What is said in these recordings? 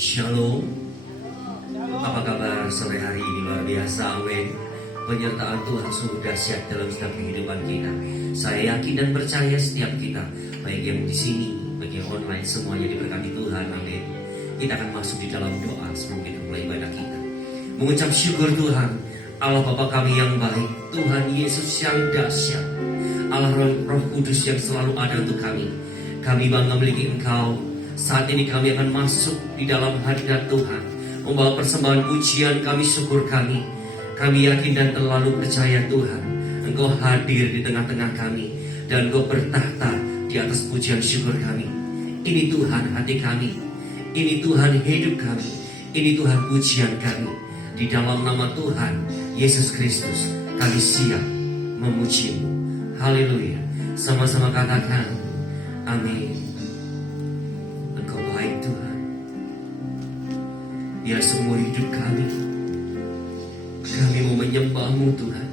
Shalom. Apa kabar sore hari ini? Luar biasa, amin. Penyertaan Tuhan sungguh dahsyat dalam setiap kehidupan kita. Saya yakin dan percaya setiap kita, baik yang di sini, baik yang online, semuanya diberkati Tuhan, amin. Kita akan masuk di dalam doa sebelum kita mulai ibadah kita. Mengucap syukur Tuhan, Allah Bapa kami yang baik, Tuhan Yesus yang dahsyat, Allah Roh Kudus yang selalu ada untuk kami. Kami bangga memiliki Engkau. Saat ini kami akan masuk di dalam hadirat Tuhan, membawa persembahan pujian kami, syukur kami. Kami yakin dan terlalu percaya Tuhan, Engkau hadir di tengah-tengah kami, dan Engkau bertahta di atas pujian syukur kami. Ini Tuhan hati kami, ini Tuhan hidup kami, ini Tuhan pujian kami. Di dalam nama Tuhan Yesus Kristus kami siap memuji-Mu. Haleluya. Sama-sama katakan amin. Engkau baik Tuhan. Biar seumur hidup kami mau menyembah-Mu Tuhan.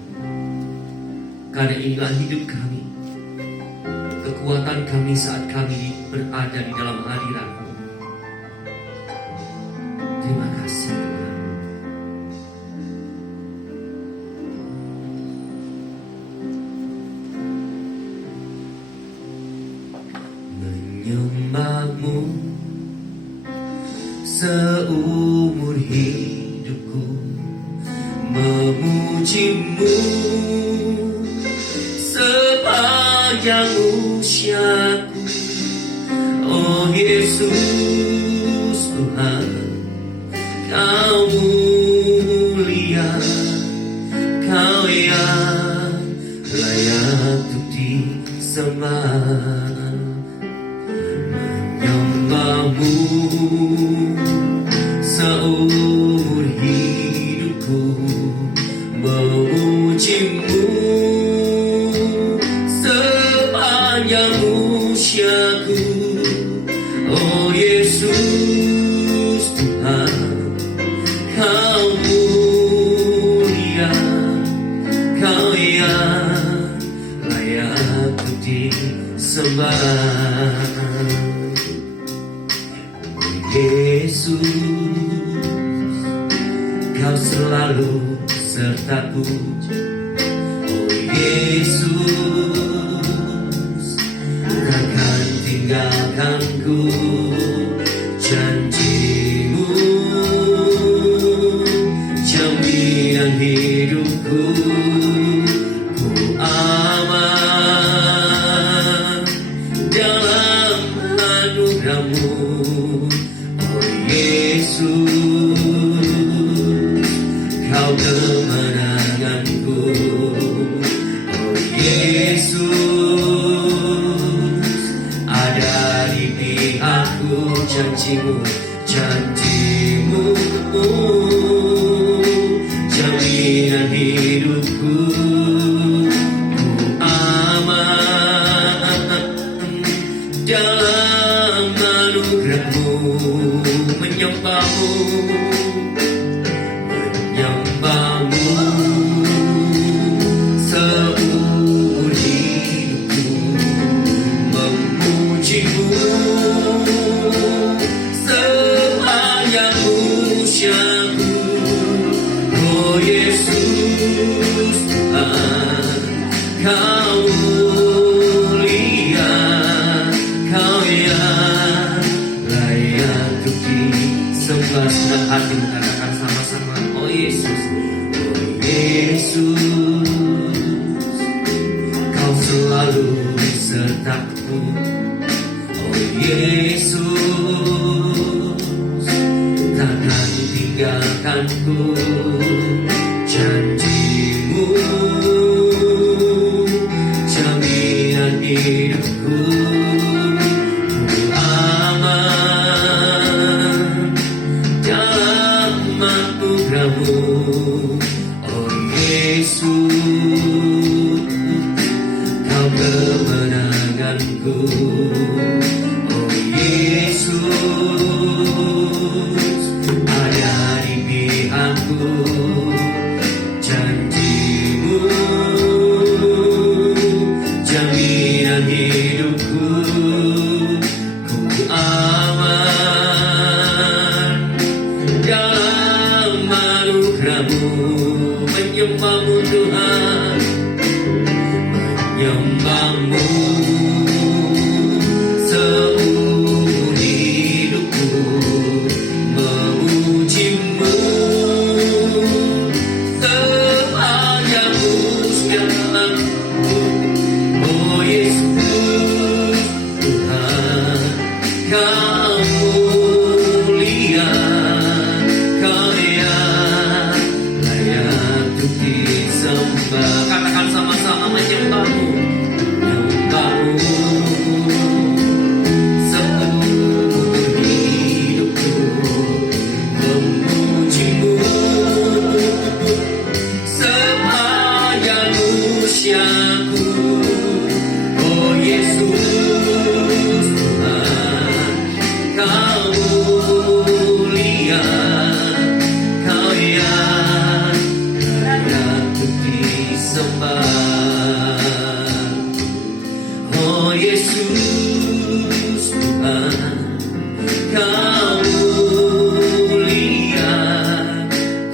Karena inilah hidup kami, kekuatan kami saat kami berada di dalam hadirat-Mu. Terima kasih Tuhan. Menyembah-Mu seumur hidupku, memuji-Mu sepanjang usiaku. Oh Yesus Tuhan, Kau mulia, Kau yang layak untuk disembah. Menyembah-Mu seumur hidupku, memuji-Mu sepanjang usiaku. Oh Yesus Tuhan, Kau mulia, Kau yang layak untuk disembah. Yesus, Kau selalu sertaku. Oh Yesus, takkan tinggalkanku. Janji-Mu jaminan hidupku. Ku aman dalam anugerah-Mu. Yesus, Kau kemenanganku. Oh Yesus, ada di pihakku. Janji-Mu, janji-Mu, jaminan hidupku. Ku aman dalam anugerah-Mu. Menyembah-Mu, menyembah-Mu seumur hidupku, memuji-Mu sepanjang usiaku. Oh Yesus Tuhan, Kau mulia, Kau yang layak untuk disembah. Senang hati mengatakan sama-sama, oh Yesus, oh Yesus, Kau selalu sertaku. Oh Yesus, takkan tinggalkanku. Janji-Mu jaminan hidupku. Ku aman dalam anugerah-Mu. Oh Yesus, Kau kemenanganku. Oh Yesus, ada di pihakku. Janji-Mu jaminan hidupku. Ku aman mulia, Kau yang layak untuk disembah. Oh Yesus Tuhan, Kau mulia,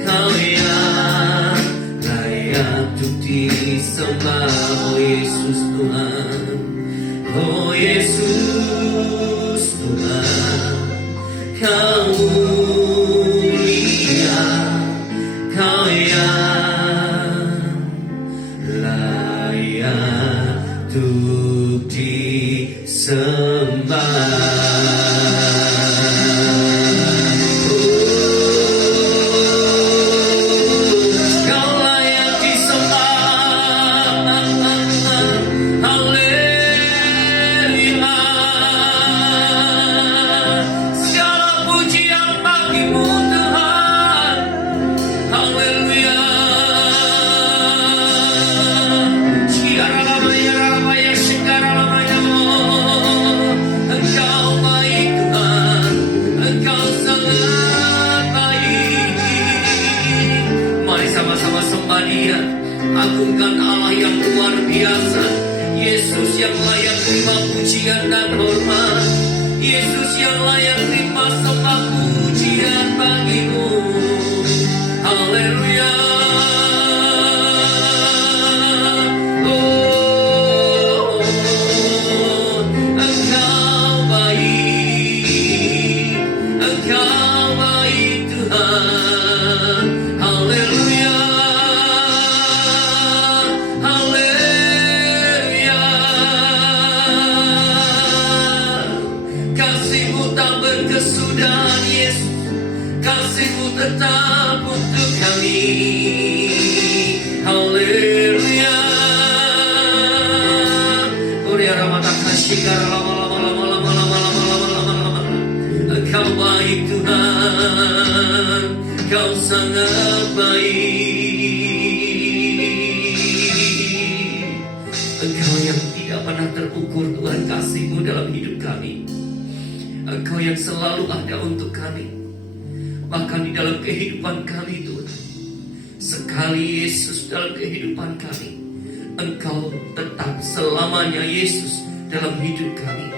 Kau yang layak untuk disembah. Oh Yesus Tuhan, oh Yesus Tuhan, Kau mulia, Kau yang layak untuk disembah. Kau layak disembah. Haleluya. Segala pujian bagimu Tuhan. Haleluya. Engkau baik Tuhan, Engkau sangat baik. Mari sama-sama sembah Dia, agungkan Allah yang luar biasa, Yesus yang layak terima pujian dan hormat, Yesus yang layak terima sembah pujian bagimu. Haleluya. Engkau baik, Engkau baik Tuhan. Haleluya, haleluya. Kasih-Mu tak berkesudahan Yesus, kasih-Mu tetap untuk kami. Haleluya. Engkau baik Tuhan, Kau sangat baik. Engkau yang tidak pernah terukur Tuhan, kasih-Mu dalam hidup kami. Engkau yang selalu ada untuk kami, bahkan di dalam kehidupan kami Tuhan. Sekali Yesus dalam kehidupan kami, Engkau tetap selamanya Yesus dalam hidup kami.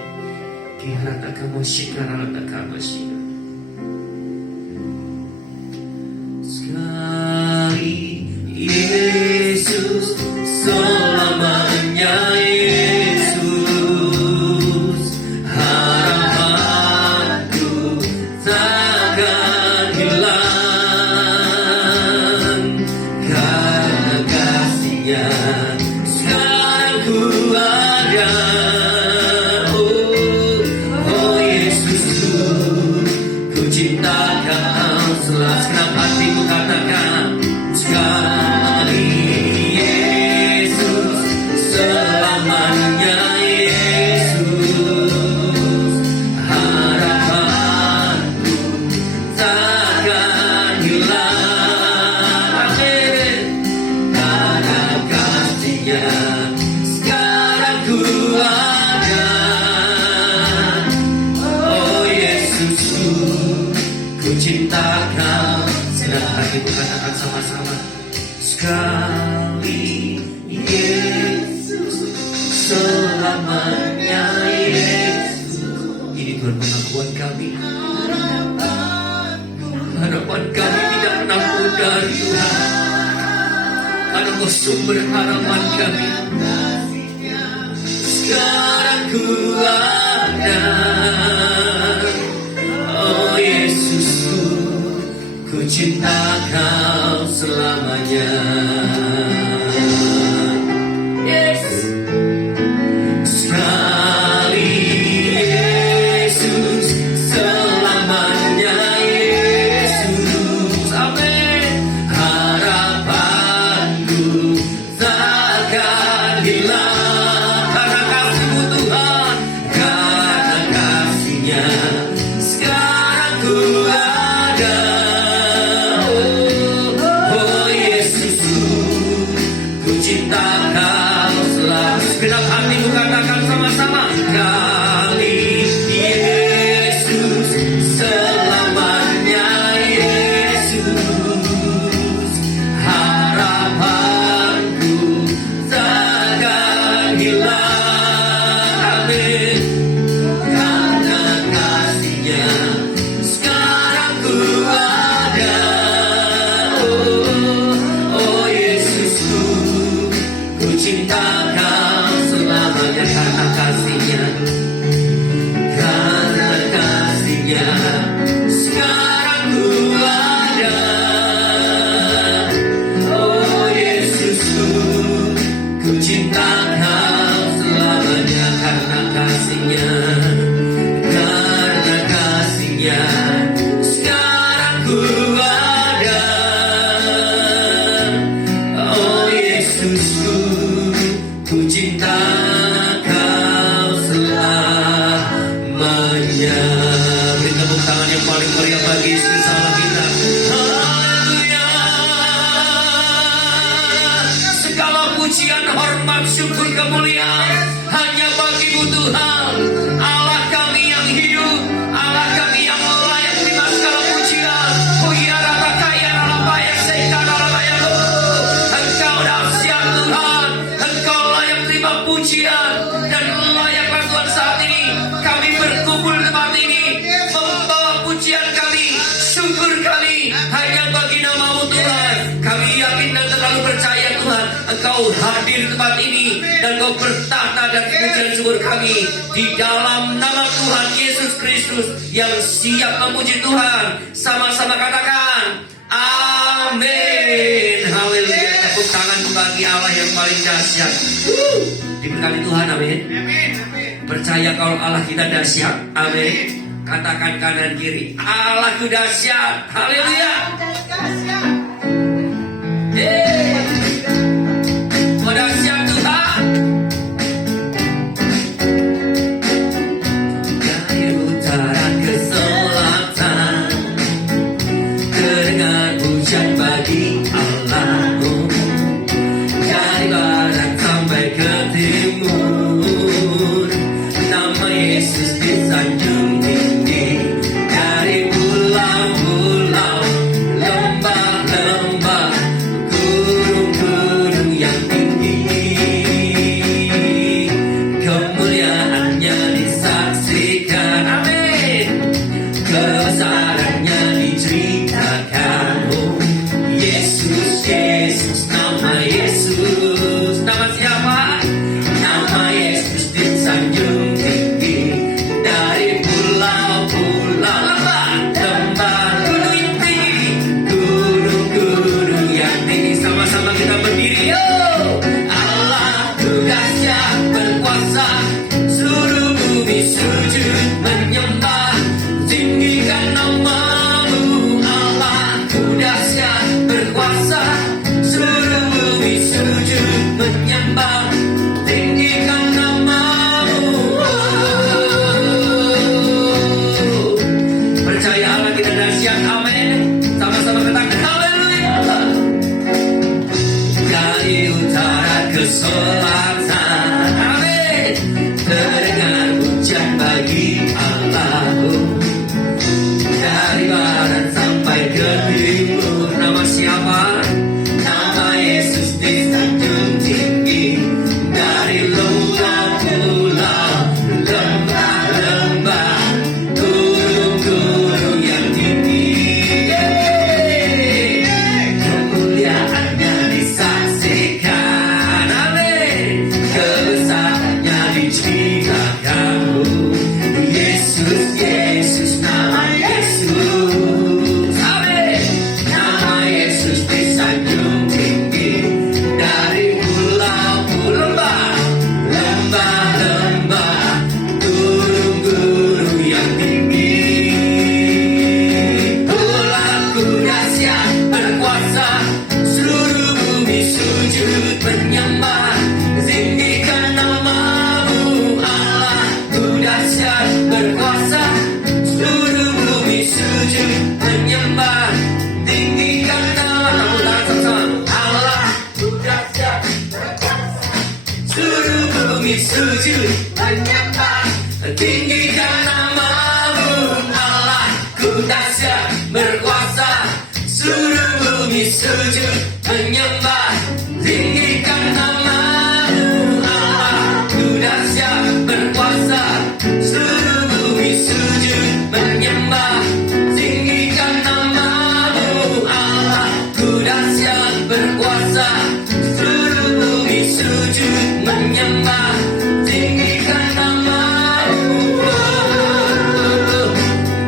Sekali Yesus, selamanya Yesus, harapanku takkan hilang karena kasih-Nya. Sekarang ku ada, oh Yesusku, ku cinta Kau selalu. Segenap hatiku katakan, sekali Yesus, selamanya Yesus, harapanku takkan hilang. Amin. Karena kasih-Nya sekarang ku ada. Oh Yesusku, ku cinta Kau. Segenap hatiku katakan sama-sama, sekali Yesus, selamanya Yesus. Ini Tuhan pengakuan kami. Harapan kami tidak pernah pudar Tuhan, karena Kau sumber harapan kami. Sekarang ku ada, oh Yesusku, ku cinta Kau selamanya. Yes. Sekali Yesus, selamanya Yesus. Amin. Harapanku takkan hilang karena kasih-Mu Tuhan, karena kasih-Nya sekarang ku ada. Oh Yesusku, yang paling meriah bagi istri salah kita. Haleluya. Segala pujian, hormat, syukur, kemuliaan hanya bagimu Tuhan. Allah kami yang hidup, Allah kami yang layak terima segala pujian. Oh ya rata kaya rata ya seka rata ya lo. Engkau dahsyat Tuhan, Engkau layak terima pujian dan layaklah Tuhan saat ini kami berkumpul di tempat ini membawa pujian kami, syukur kami hanya bagi nama-Mu Tuhan. Kami yakin dan terlalu percaya Tuhan, Engkau hadir di tempat ini dan Engkau bertata dan pujian syukur kami di dalam nama Tuhan Yesus Kristus yang siap memuji Tuhan. Sama-sama katakan amin. Haleluya. Tepuk tangan bagi Allah yang paling dahsyat. Diberkati Tuhan, amin. Percaya kalau Allah kita dahsyat, amin. Katakan kanan kiri, Allah itu dahsyat. Haleluya. Kau dahsyat Tuhan. Dari utara ke selatan, terdengar hujan bagi Allahmu. Dari barat sampai ke timur, nama Yesus disanjung tinggi. Dari pulau-pulau, lembah-lembah, gunung-gunung yang tinggi, kemuliaannya disaksikan, amin. Kebesarannya diceritakan. Oh Yesus, Yesus, nama Yesus. Nama siapa? Nama Yesus disanjung tinggi. Dari pulau-pulau, lembah-lembah, gunung yang tinggi, gunung-gunung yang tinggi. Sama-sama kita berdiri, yo. Allah dahsyat berkuasa, seluruh bumi sujud menyembah, tinggikan nama-Mu. Allah dahsyat berkuasa, seluruh bumi sujud menyembah, tinggikan nama-Mu. Percaya Allah kita dahsyat, amin. Sama-sama katakan haleluya. Dari utara ke selatan, amin. Terdengar hujan bagi Allahmu. Dari barat sampai ke timur, nama siapa? Nama Yesus disanjung tinggi. Dari pulau-pulau, lembah-lembah, gunung-gunung yang tinggi, kemuliaannya disaksikan, amin. Kebesarannya diceritakan. Yesus, Yesus, nama Yesus, amin. Nama Yesus disanjung tinggi. Dari pulau-pulau, lembah-lembah, gunung-gunung yang tinggi, Allahku dahsyat berkuasa, seluruh bumi sujud menyembah, tinggikan nama-Mu. Allahku dahsyat berkuasa, seluruh bumi sujud menyembah, tinggikan nama-Mu. Allahku dahsyat berkuasa, seluruh bumi sujud menyembah, tinggikan nama-Mu. Allahku dahsyat berkuasa, seluruh bumi sujud menyembah, tinggikan nama-Mu. Allahku dahsyat berkuasa, seluruh bumi sujud menyembah, tinggikan nama-Mu. Allahku dahsyat berkuasa, seluruh bumi sujud menyembah, tinggikan nama-Mu.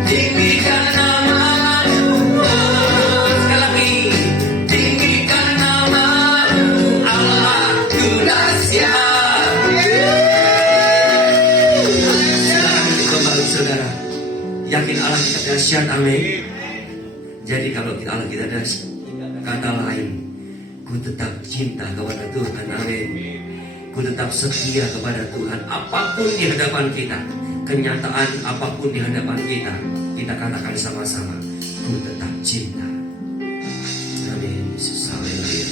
Tinggikan nama-Mu. Sekali lagi, tinggikan nama-Mu. Allahku dahsyat. Silakan kembali saudara. Yakin Allah kita dahsyat, amin. Jadi kalau Allah kita dahsyat, kata lain, ku tetap cinta kepada Tuhan, amin. Ku tetap setia kepada Tuhan apapun di hadapan kita, kenyataan apapun di hadapan kita. Kita katakan sama-sama, ku tetap cinta. Amin. Yesus, haleluya.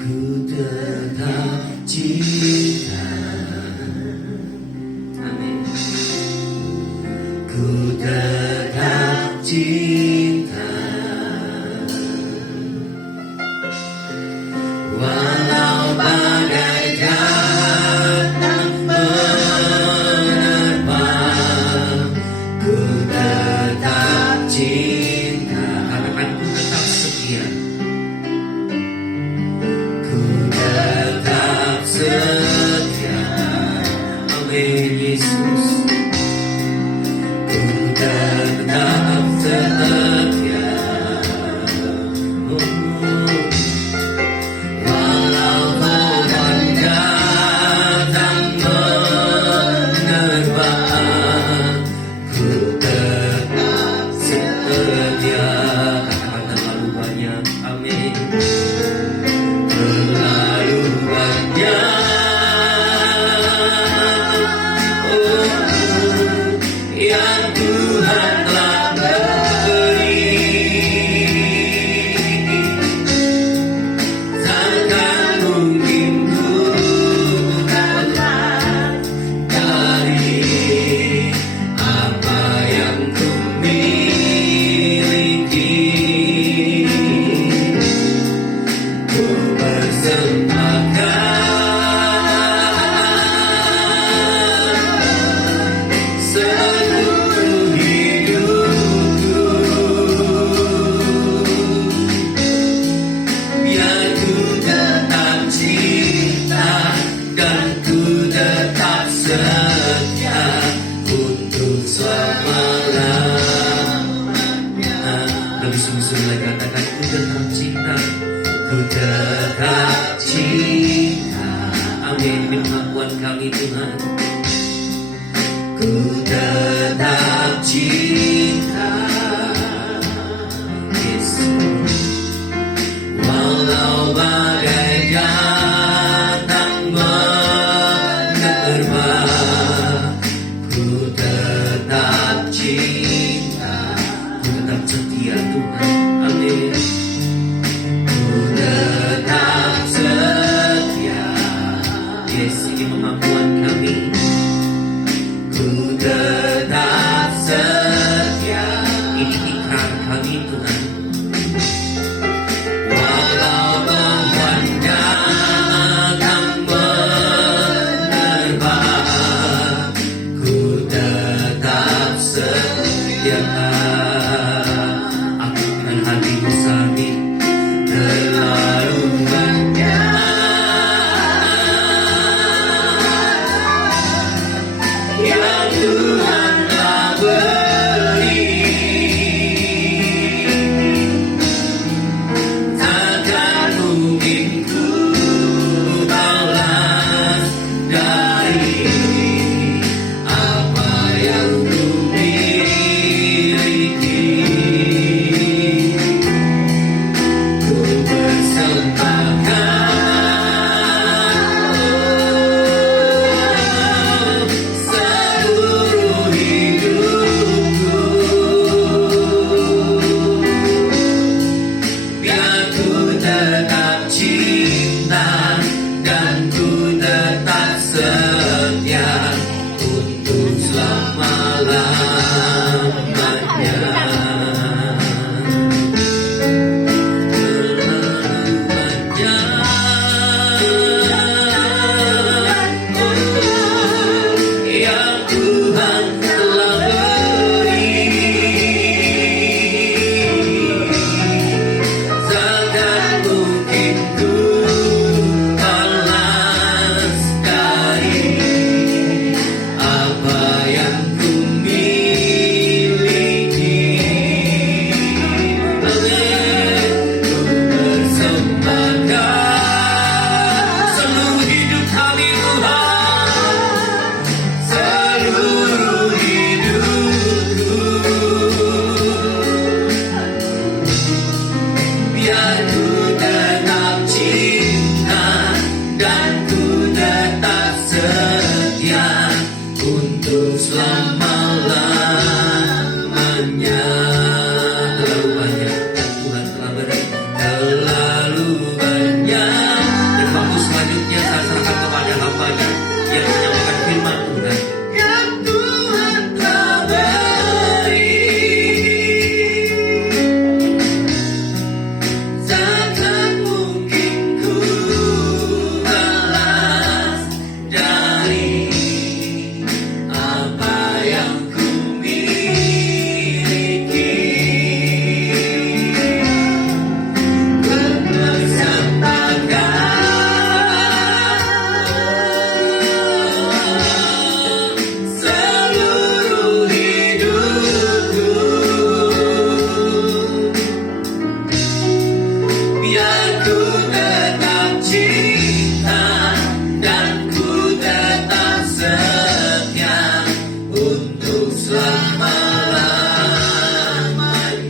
Ku tetap cinta. Amin. Ku tetap cinta, walau badai datang menerpa. Ku tetap cinta. Katakan, ku tetap setia. Ku tetap setia. Amin, Yesus. Ku tetap setia. Walau badai datang menerpa, ku tetap setia. Katakan, terlalu banyak. Amin. Terlalu banyak, yang Tuhan telah beri. Takkan mungkin ku dapat dari apa yang ku miliki. Ku persembahkan seluruh hidupku, biar ku tetap cinta dan ku tetap setia untuk selama-lamanya. Lebih sungguh-sungguh lagi katakan, ku tetap cinta. Ku tetap cinta. Amin. Ini pengakuan kami, Tuhan. Ku tetap cinta, Yesus. Walau badai datang menerpa, ku tetap cinta. Ku tetap setia, Tuhan. Amin. Ku tetap setia. Yes, ini pengakuan kami. Ku tetap setia. Ini ikrar kami, Tuhan. Walau badai datang menerpa, ku tetap setia. Aku dengan hatiku sakit, terlalu banyak yang Tuhan telah beri.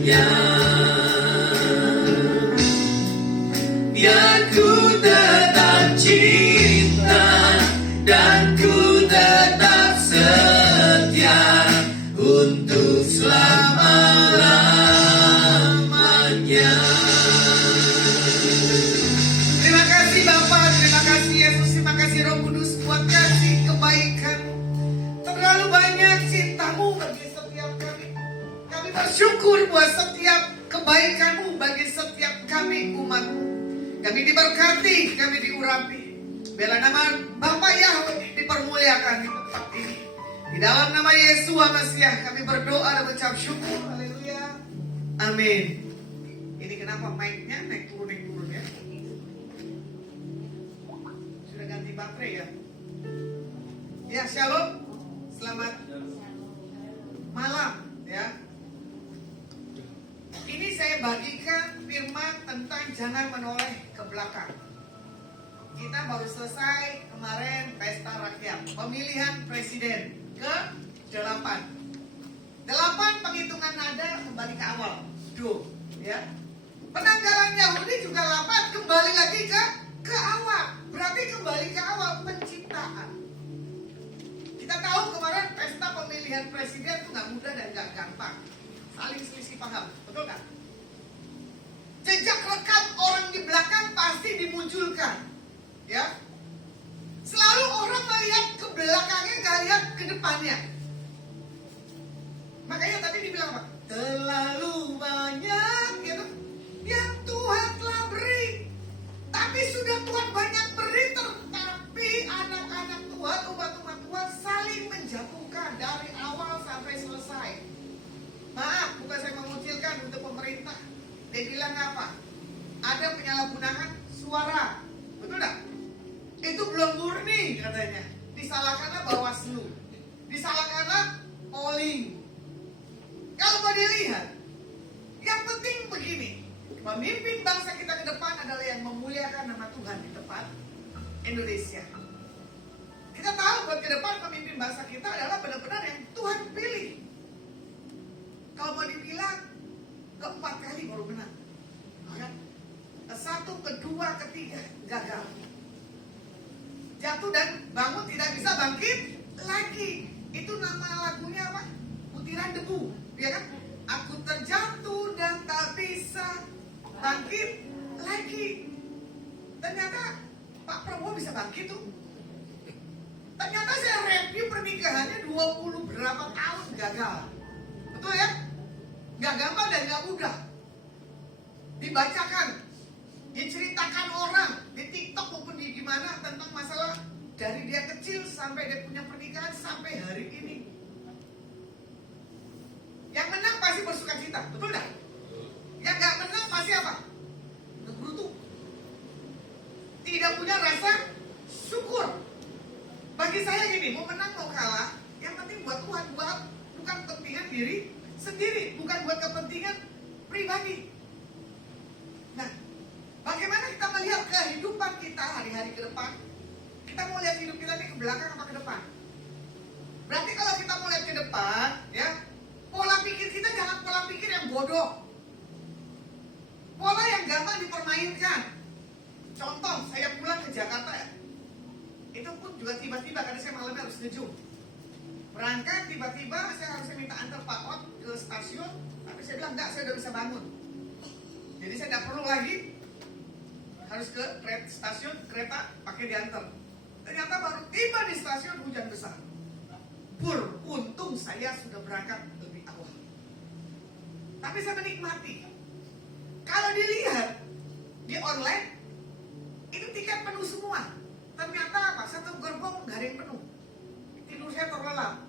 selamanya. Biar ku tetap cinta dan ku tetap setia untuk selama-lamanya. Terima kasih Bapa, terima kasih Yesus, terima kasih Roh Kudus buat kasih kebaikan. Terlalu banyak cintamu bagi setiap kami. Kami bersyukur buat setiap kebaikanmu bagi setiap kami umatmu. Kami diberkati, kami diurapi. Biarlah nama Bapa Yahweh dipermuliakan di tempat ini. Di dalam nama Yesus Masiah kami berdoa dan mengucap syukur. Haleluya. Amin. Ini kenapa mic-nya naik turun ya? Sudah ganti baterai ya? Ya, shalom. Selamat malam ya. Ini saya bagikan firman tentang jangan menoleh ke belakang. Kita baru selesai kemarin pesta rakyat, pemilihan presiden ke-8. 8 penghitungan nada kembali ke awal. Do, ya. Penanggalan Yahudi juga 8 kembali lagi ke awal. Berarti kembali ke awal penciptaan. Kita tahu kemarin pesta pemilihan presiden itu nggak mudah dan nggak gampang. Saling selisih paham, betul nggak? Jejak rekam orang di belakang pasti dimunculkan, ya. Selalu orang melihat ke belakangnya, nggak lihat ke depannya. Makanya tadi dibilang apa? Terlalu banyak, gitu, yang Tuhan telah beri. Tapi sudah Tuhan banyak beri, tetapi anak-anak Tuhan, umat-umat Tuhan saling menjatuhkan dari awal sampai selesai. Maaf, bukan saya mengucilkan untuk pemerintah. Dia bilang apa? Ada penyalahgunaan suara. Betul tak? Itu belum murni katanya. Disalahkanlah Bawaslu. Disalahkanlah polling. Kalau mau dilihat, yang penting begini. Memimpin bangsa kita ke depan adalah yang memuliakan nama Tuhan di tempat Indonesia. Kita tahu buat ke depan pemimpin bangsa kita adalah benar-benar yang Tuhan pilih. Kalau mau dibilang, keempat kali baru menang. Kan? 1, kedua, ketiga gagal. Jatuh dan bangun tidak bisa bangkit lagi. Itu nama lagunya apa? Butiran debu, ya kan? Aku terjatuh dan tak bisa bangkit lagi. Ternyata Pak Prabowo bisa bangkit tuh. Ternyata saya review pernikahannya 20 berapa tahun gagal. Betul ya? Gak gampang dan gak mudah. Dibacakan, diceritakan orang di TikTok maupun di gimana tentang masalah dari dia kecil sampai dia punya pernikahan sampai hari ini. Yang menang pasti bersukacita, betul gak? Yang gak menang pasti apa? Ngegerutu. Tidak punya rasa syukur. Bagi saya gini, mau menang mau kalah, yang penting buat Tuhan, buat bukan kepentingan diri sendiri, bukan buat kepentingan pribadi. Nah, bagaimana kita melihat kehidupan kita hari-hari ke depan? Kita mau lihat hidup kita ini ke belakang apa ke depan? Berarti kalau kita mau lihat ke depan, ya, pola pikir kita jangan pola pikir yang bodoh. Pola yang gampang dipermainkan. Contoh, saya pulang ke Jakarta ya. Itu pun juga tiba-tiba karena saya malamnya harus ngejum. Berangkat tiba-tiba saya harus minta antar Pak Ot ke stasiun. Tapi saya bilang enggak, saya udah bisa bangun. Jadi saya tidak perlu lagi harus ke stasiun kereta pakai diantar. Ternyata baru tiba di stasiun hujan besar. Untung saya sudah berangkat lebih awal. Tapi saya menikmati. Kalau dilihat di online itu tiket penuh semua. Ternyata apa? Satu gerbong gak ada yang penuh. Tidur saya terlelap.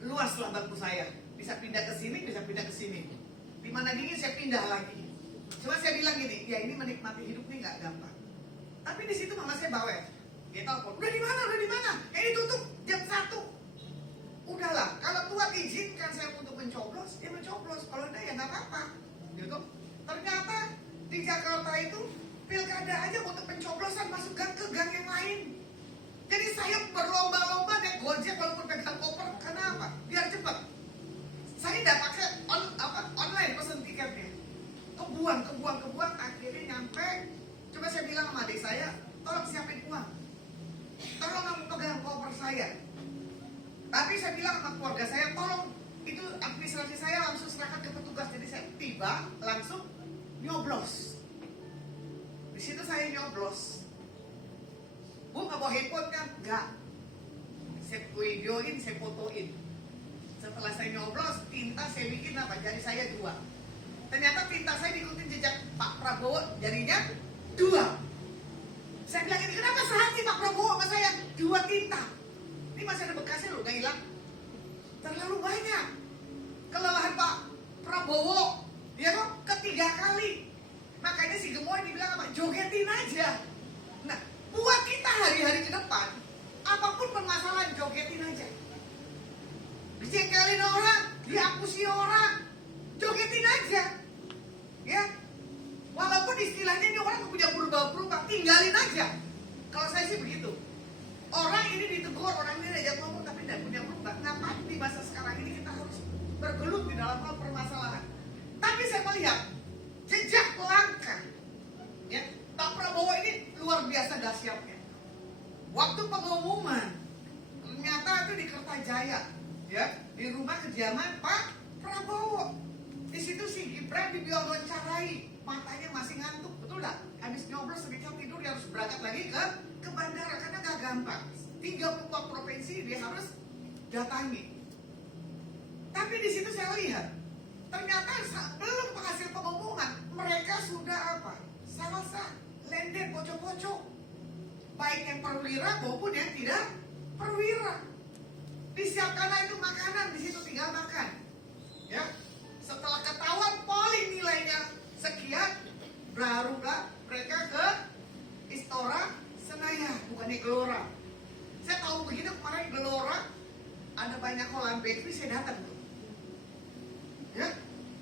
Luaslah bangku saya. Bisa pindah ke sini, bisa pindah ke sini. Di mana dingin saya pindah lagi. Cuma saya bilang gini, ya ini menikmati hidup ini gak gampang. Tapi di situ mama saya bawel. Dia telepon, udah di mana? Udah di mana? Ini tutup jam 1. Udahlah, kalau Tuhan izinkan saya untuk mencoblos, ya mencoblos. Kalau enggak ya nggak apa-apa. Gitu. Ternyata di Jakarta itu pilkada aja untuk pencoblosan masuk gang ke gang yang lain. Jadi saya berlomba-lomba naik Gojek walaupun pegang koper. Kenapa? Biar cepat. Saya tidak pakai online pesen tiketnya. Kebuang, akhirnya nyampe. Coba saya bilang sama adik saya, tolong siapin uang. Tolong kamu pegang koper saya. Tapi saya bilang sama keluarga saya, tolong itu administrasi saya langsung serahkan ke petugas. Jadi saya tiba langsung nyoblos. Di situ saya nyoblos. Bu nggak bawa handphone kan? Nggak. Saya videoin, saya fotoin. Setelah saya nyoblos, tinta saya bikin apa? Jari saya 2. Ternyata tinta saya diikutin jejak Pak Prabowo, jarinya 2. Saya bilang, ini kenapa sehati Pak Prabowo sama saya 2 tinta? Ini masih ada bekasnya loh, nggak hilang. Terlalu banyak. Kelelahan Pak Prabowo, dia kok ketiga kali. Makanya si gemoy dibilang apa? Jogetin aja. Nah, buat kita hari-hari ke depan, apapun permasalahan jogetin aja. Dicengkelin orang, diakusi orang, jogetin aja. Ya, walaupun istilahnya ini orang punya berubah-berubah, tinggalin aja. Kalau saya sih begitu. Orang ini ditegur, orang ini diajak ngomong tapi tidak punya berubah. Ngapain di masa sekarang ini kita harus bergelut di dalam hal permasalahan? Tapi saya melihat jejak langkah, ya, Pak Prabowo ini luar biasa dahsyatnya. Waktu pengumuman, ternyata itu di Kertajaya, ya, di rumah kediaman Pak Prabowo. Di situ si Gibran diwawancara, matanya masih ngantuk, betul nggak? Habis nyoblos sedikit tidur, dia harus berangkat lagi ke bandara karena nggak gampang. 34 provinsi dia harus datangi. Tapi di situ saya lihat, ternyata belum penghasil pengumuman, mereka sudah apa? Salsa, lenden, pocok-pocok, baik yang perwira maupun yang tidak perwira. Disiapkan itu makanan, di situ tinggal makan. Ya, setelah ketahuan polling nilainya sekian, barulah mereka ke Istora Senayan, bukannya Gelora. Saya tahu begitu kemarin Gelora ada banyak Holland Bakery, saya datang tuh. Ya,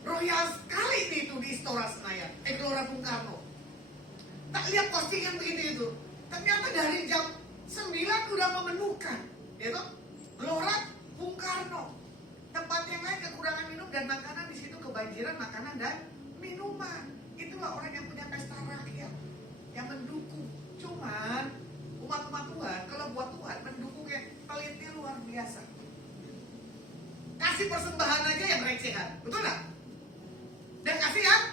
royal sekali itu di Istora Senayan, Gelora Bung Karno. Tak lihat postingan begitu itu. Ternyata dari jam 9 udah memenuhkan, ya toh? Gelora Bung Karno. Tempat yang lain kekurangan minum dan makanan, di situ kebanjiran makanan dan minuman. Itulah orang yang punya pesta rakyat, yang mendukung. Cuman umat-umat Tuhan, kalau buat Tuhan mendukungnya pelitnya luar biasa. Kasih persembahan aja yang recehan, betul nggak? Dan kasih yang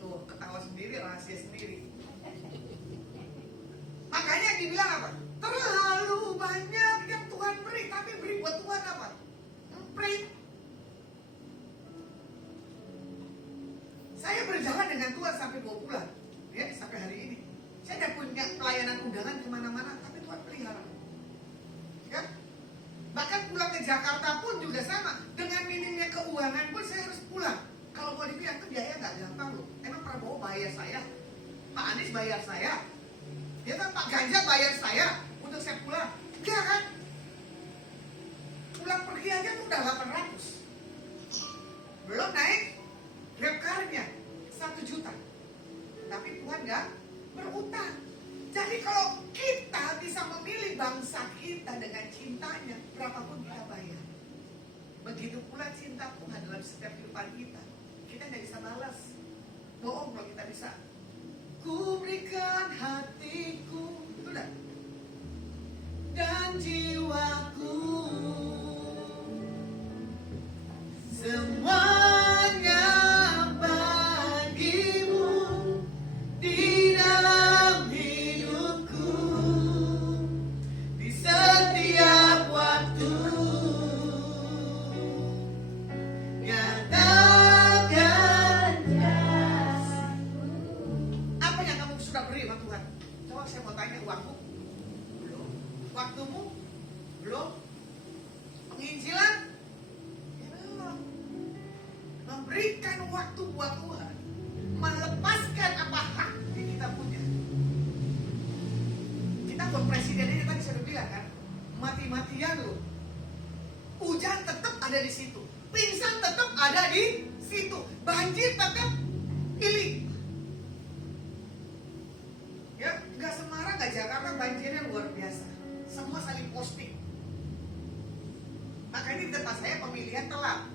tuh ketawa sendiri, rahasia sendiri. Makanya yang dibilang apa? Terlalu banyak yang Tuhan beri, tapi beri buat Tuhan apa? Beri. Saya berjalan dengan Tuhan sampai 2 bulan, ya, sampai hari ini. Saya tidak punya pelayanan undangan kemana-mana, tapi Tuhan pelihara. Ya, bahkan pulang ke Jakarta pun juga sama. Dengan minimnya keuangan pun saya harus pulang. Kalau mau dibilang itu biaya nggak gampang loh. Emang Prabowo bayar saya, Pak Anies bayar saya, ya kan Pak Ganjar bayar saya untuk saya pulang. Enggak kan? Pulang pergi aja tuh udah 800. Belum naik Grab car-nya 1 juta. Tapi Tuhan nggak berutang. Jadi kalau kita bisa memilih bangsa kita dengan cintanya, berapapun kita bayar. Begitu pula cinta Tuhan dalam setiap kehidupan kita. Kita nggak bisa balas. Bohong kalau kita bisa. Ku berikan hatiku, betul nggak? Dan jiwaku, semuanya bagimu di dalam hidupku, di setiap waktu. Nyatakan kasihmu. Apa yang kamu sudah beri sama Tuhan? Coba saya mau tanya, uangmu? Belum. Waktumu? Belum. Penginjilan? Belum. Memberikan waktu buat Tuhan, melepaskan apa hak yang kita punya. Kita buat presiden ini tadi saya bilang kan, mati-matian loh. Hujan tetap ada di situ, pingsan tetap ada di situ, banjir tetap hilang. Ya, nggak Semarang, nggak Jakarta, banjirnya luar biasa. Semua saling posting. Makanya di tempat saya pemilihan telat.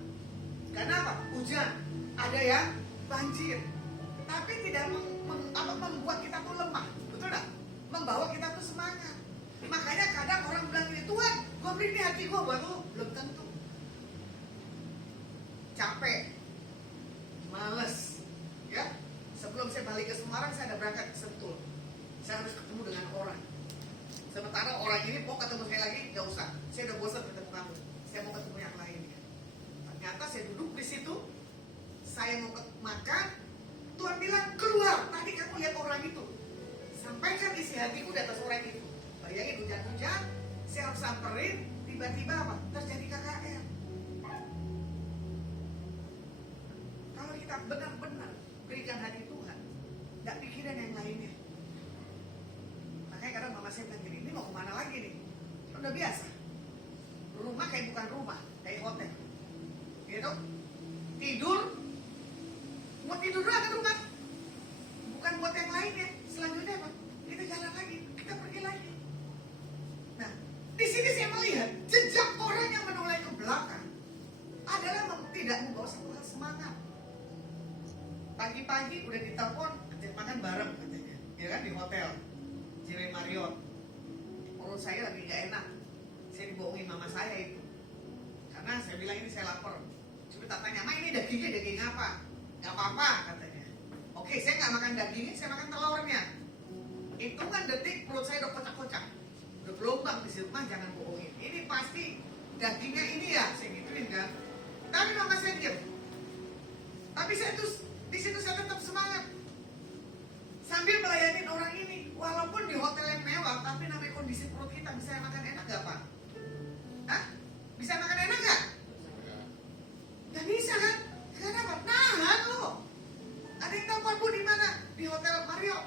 Karena apa? Hujan, ada yang banjir. Tapi tidak membuat kita tuh lemah, betul nggak? Membawa kita tuh semangat. Makanya kadang orang bilang ini, Tuhan, gue beri ini hati gue buat lu. Belum tentu. Capek, males, ya. Sebelum saya balik ke Semarang, saya ada berangkat ke Sentul. Saya harus ketemu dengan orang. Sementara orang ini mau ketemu saya lagi, nggak usah. Saya udah bosan ketemu kamu. Saya mau ketemu yang lain. Ternyata saya duduk di situ, saya mau makan. Tuhan bilang, keluar. Tadi kamu lihat orang itu. Sampaikan isi hatiku di atas orang itu. Bayangin hujan-hujan, saya harus samperin. Tiba-tiba apa? Terjadi KKR. Kalau kita benar-benar berikan hati Tuhan, nggak pikiran yang lainnya. Makanya kadang mama saya bilang gini, ini mau kemana lagi nih? Udah biasa. Rumah kayak bukan rumah, kayak hotel. Gitu? Tidur, buat tidur doang kan rumah. Bukan buat yang lainnya. Selanjutnya apa? Kita jalan lagi, kita pergi lagi. Nah, di sini saya melihat jejak orang yang menoleh ke belakang adalah tidak membawa satu hal semangat. Pagi-pagi udah ditelepon, ajak makan bareng katanya, ya kan di hotel, JW Marriott. Perut saya lagi nggak enak, saya dibohongin mama saya itu, karena saya bilang ini saya lapar. Coba tak tanya, Ma ini dagingnya daging apa? Gak apa-apa katanya. Oke, saya nggak makan dagingnya, saya makan telurnya. Hitungan detik perut saya udah kocak-kocak, udah gelombang di situ. Mah jangan bohongin, ini pasti dagingnya ini ya, saya gituin kan. Tapi mama saya diam. Tapi saya tuh di situ saya tetap semangat sambil melayani orang ini, walaupun di hotel yang mewah, tapi namanya kondisi perut kita bisa makan enak gak Pak? Hah? Bisa makan enak gak? Gak bisa kan? Kenapa? Nahan loh. Ada yang tahu Pak Bu di mana? Di hotel Marriott.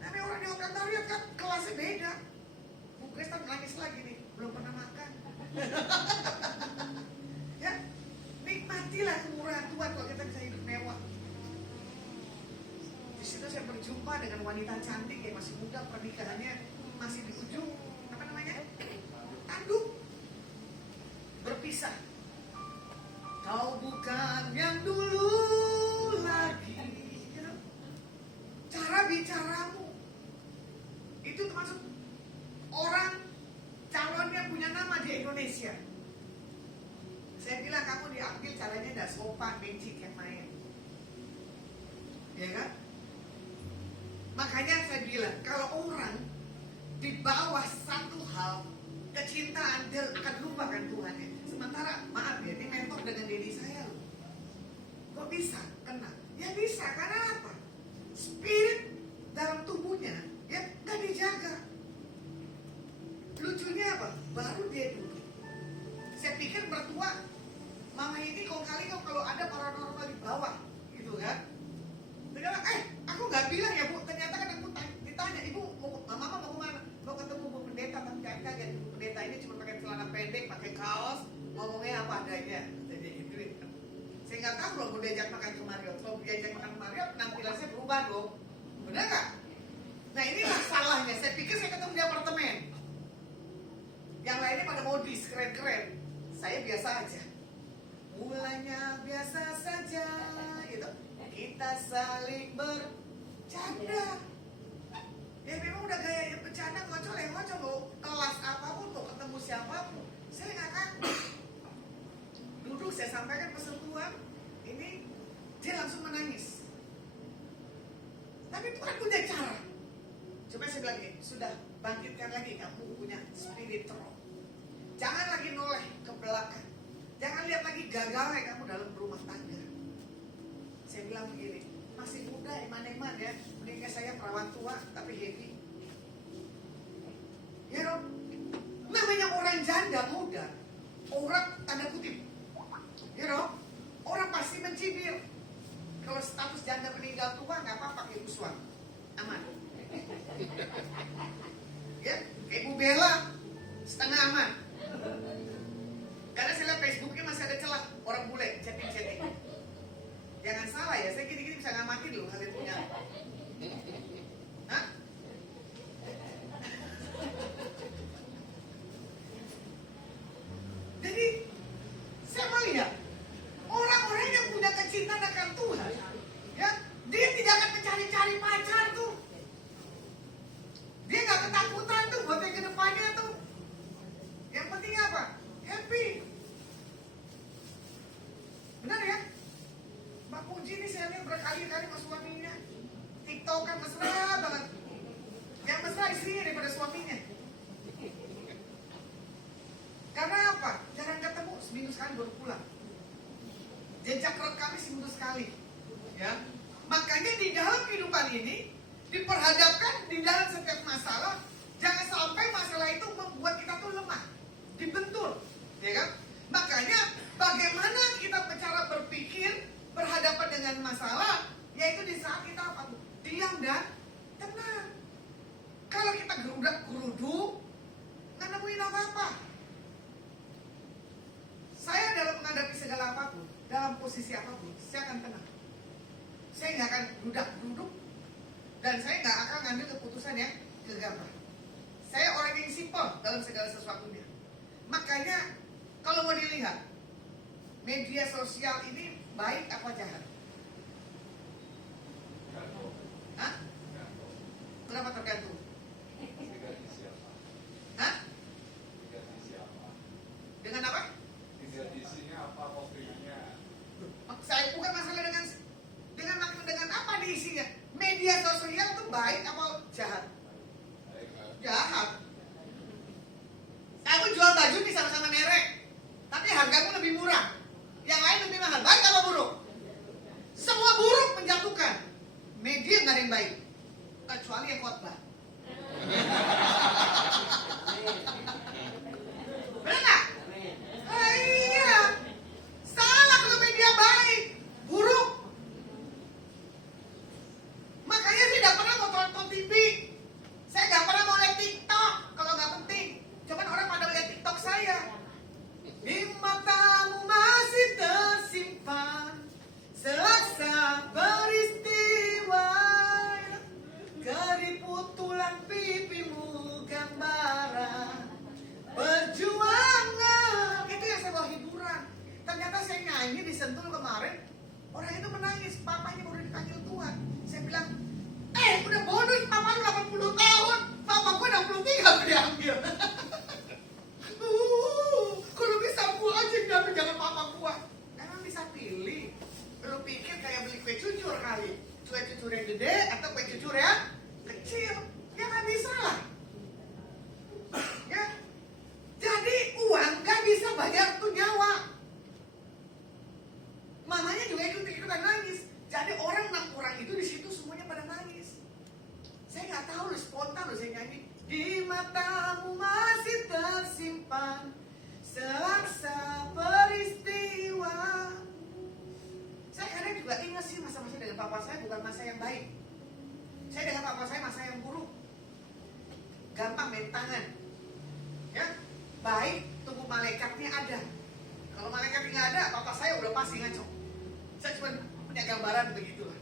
Namanya orang di hotel Marriott kan kelasnya beda. Bu Kristen nangis lagi nih, belum pernah makan. Ya, nikmatilah kemurahan Tuhan kalau kita bisa hidup mewah. Di situ saya berjumpa dengan wanita cantik yang masih muda, pernikahannya masih di ujung apa namanya? Tanduk. Berpisah. Kau bukan yang dulu lagi. Ya. Cara bicaramu itu termasuk orang calonnya punya nama di Indonesia. Saya bilang kamu diambil caranya tidak sopan, becik yang main. Ya kan? Makanya saya bilang kalau orang di bawah satu hal kecintaan, dia akan lupakan Tuhannya. Sementara maaf ya, ini mentor dengan diri saya loh. Kok bisa kena? Ya bisa, karena apa? Spirit dalam tubuhnya ya nggak dijaga. Lucunya apa? Baru dia duduk. Saya pikir mertua mama ini kok kali kalau ada paranormal di bawah, gitu kan? Dia bilang, aku nggak bilang ya Bu. Ternyata kan aku ditanya, Ibu mama mau kemana? Mau ketemu Bu Pendeta, tapi kaget. Bu Pendeta ini cuma pakai celana pendek, pakai kaos, ngomongnya apa adanya. Jadi gitu. Saya nggak tahu loh mau diajak makan ke Marriott. Kalau diajak makan ke Marriott, penampilannya berubah dong. Benar nggak? Nah ini masalahnya. Saya pikir saya ketemu di apartemen. Yang lainnya pada modis, keren-keren. Saya biasa aja. Mulanya biasa saja, gitu. Kita saling bercanda. Ya memang udah gaya yang bercanda, ngocol mau kelas apapun, mau ketemu siapapun. Saya nggak kaku. Duduk saya sampaikan pesan Tuhan, ini dia langsung menangis. Tapi Tuhan punya cara. Coba saya bilang ini, sudah bangkitkan lagi kamu punya spirit roh. Jangan lagi noleh ke belakang. Jangan lihat lagi gagalnya kamu dalam rumah tangga. Saya bilang begini, masih muda, eman-eman ya. Mendingan saya perawan tua, tapi happy. Ya dong, namanya orang janda muda, orang tanda kutip. Ya dong, orang pasti mencibir. Kalau status janda meninggal tua, nggak apa-apa kayak Uswan, aman. Ya, kayak Bu Bella, setengah aman. Karena saya lihat Facebooknya masih ada celah orang bule chatting. Jangan salah ya, saya gini-gini bisa ngamatin loh kalian punya. Hah? Jadi saya melihat ini saya lihat berkali-kali sama suaminya. TikTokan mesra banget. Yang mesra istrinya daripada suaminya. Karena apa? Jarang ketemu, seminggu sekali baru pulang. Jejak rekamnya seminggu sekali. Ya. Makanya di dalam kehidupan ini diperhadapkan di dalam setiap masalah, jangan sampai masalah itu membuat kita tuh lemah, dibentur, ya kan? Makanya bagaimana kita cara berpikir berhadapan dengan masalah, yaitu di saat kita apa? Diam dan tenang. Kalau kita gerudak-geruduk, nggak nemuin apa-apa. Saya dalam menghadapi segala apapun, dalam posisi apapun, saya akan tenang. Saya nggak akan gerudak-geruduk, dan saya nggak akan ngambil keputusan yang gegabah. Saya orang yang simpel dalam segala sesuatunya. Makanya kalau mau dilihat, media sosial ini baik apa jahat? Hah? Kenapa tergantung? Hah? Dengan apa? Isinya apa, postingannya? Saya bukan masalah dengan apa diisinya. Media sosial itu baik apa jahat? Jahat. Aku jual baju nih sama-sama merek, tapi hargamu lebih murah. Yang lain lebih mahal. Baik apa buruk? Semua buruk menjatuhkan. Media nggak ada yang baik, kecuali yang khotbah. Benar nggak? Iya. Salah kalau media baik, buruk. Makanya saya nggak pernah mau tonton TV. Saya nggak pernah mau lihat TikTok kalau nggak penting. Cuman orang pada lihat TikTok saya. Di matamu masih tersimpan selaksa peristiwa, keriput tulang pipimu gambaran perjuangan. Itu yang saya bawa hiburan. Ternyata saya nyanyi di Sentul kemarin, orang itu menangis, papanya baru dipanggil Tuhan. Saya bilang, udah bonus papa lu 80 tahun, papa gue 63 udah diambil. Kalau bisa gua aja diambil, jangan papa gua. Emang bisa pilih? Lu pikir kayak beli kue cucur kali? Kue cucur yang gede atau kue cucur yang kecil? Ya nggak bisa lah. Ya, jadi uang nggak bisa bayar tuh nyawa. Mamanya juga ikutan nangis. Jadi orang 6 orang itu di situ semuanya pada nangis. Saya nggak tahu loh, spontan loh saya nyanyi. Di matamu masih tersimpan selaksa peristiwa. Saya kadang juga ingat sih masa-masa dengan papa saya bukan masa yang baik. Saya dengan papa saya masa yang buruk. Gampang main tangan. Ya, baik tunggu malaikatnya ada. Kalau malaikatnya nggak ada, papa saya udah pasti ngaco. Saya cuma punya gambaran begitulah.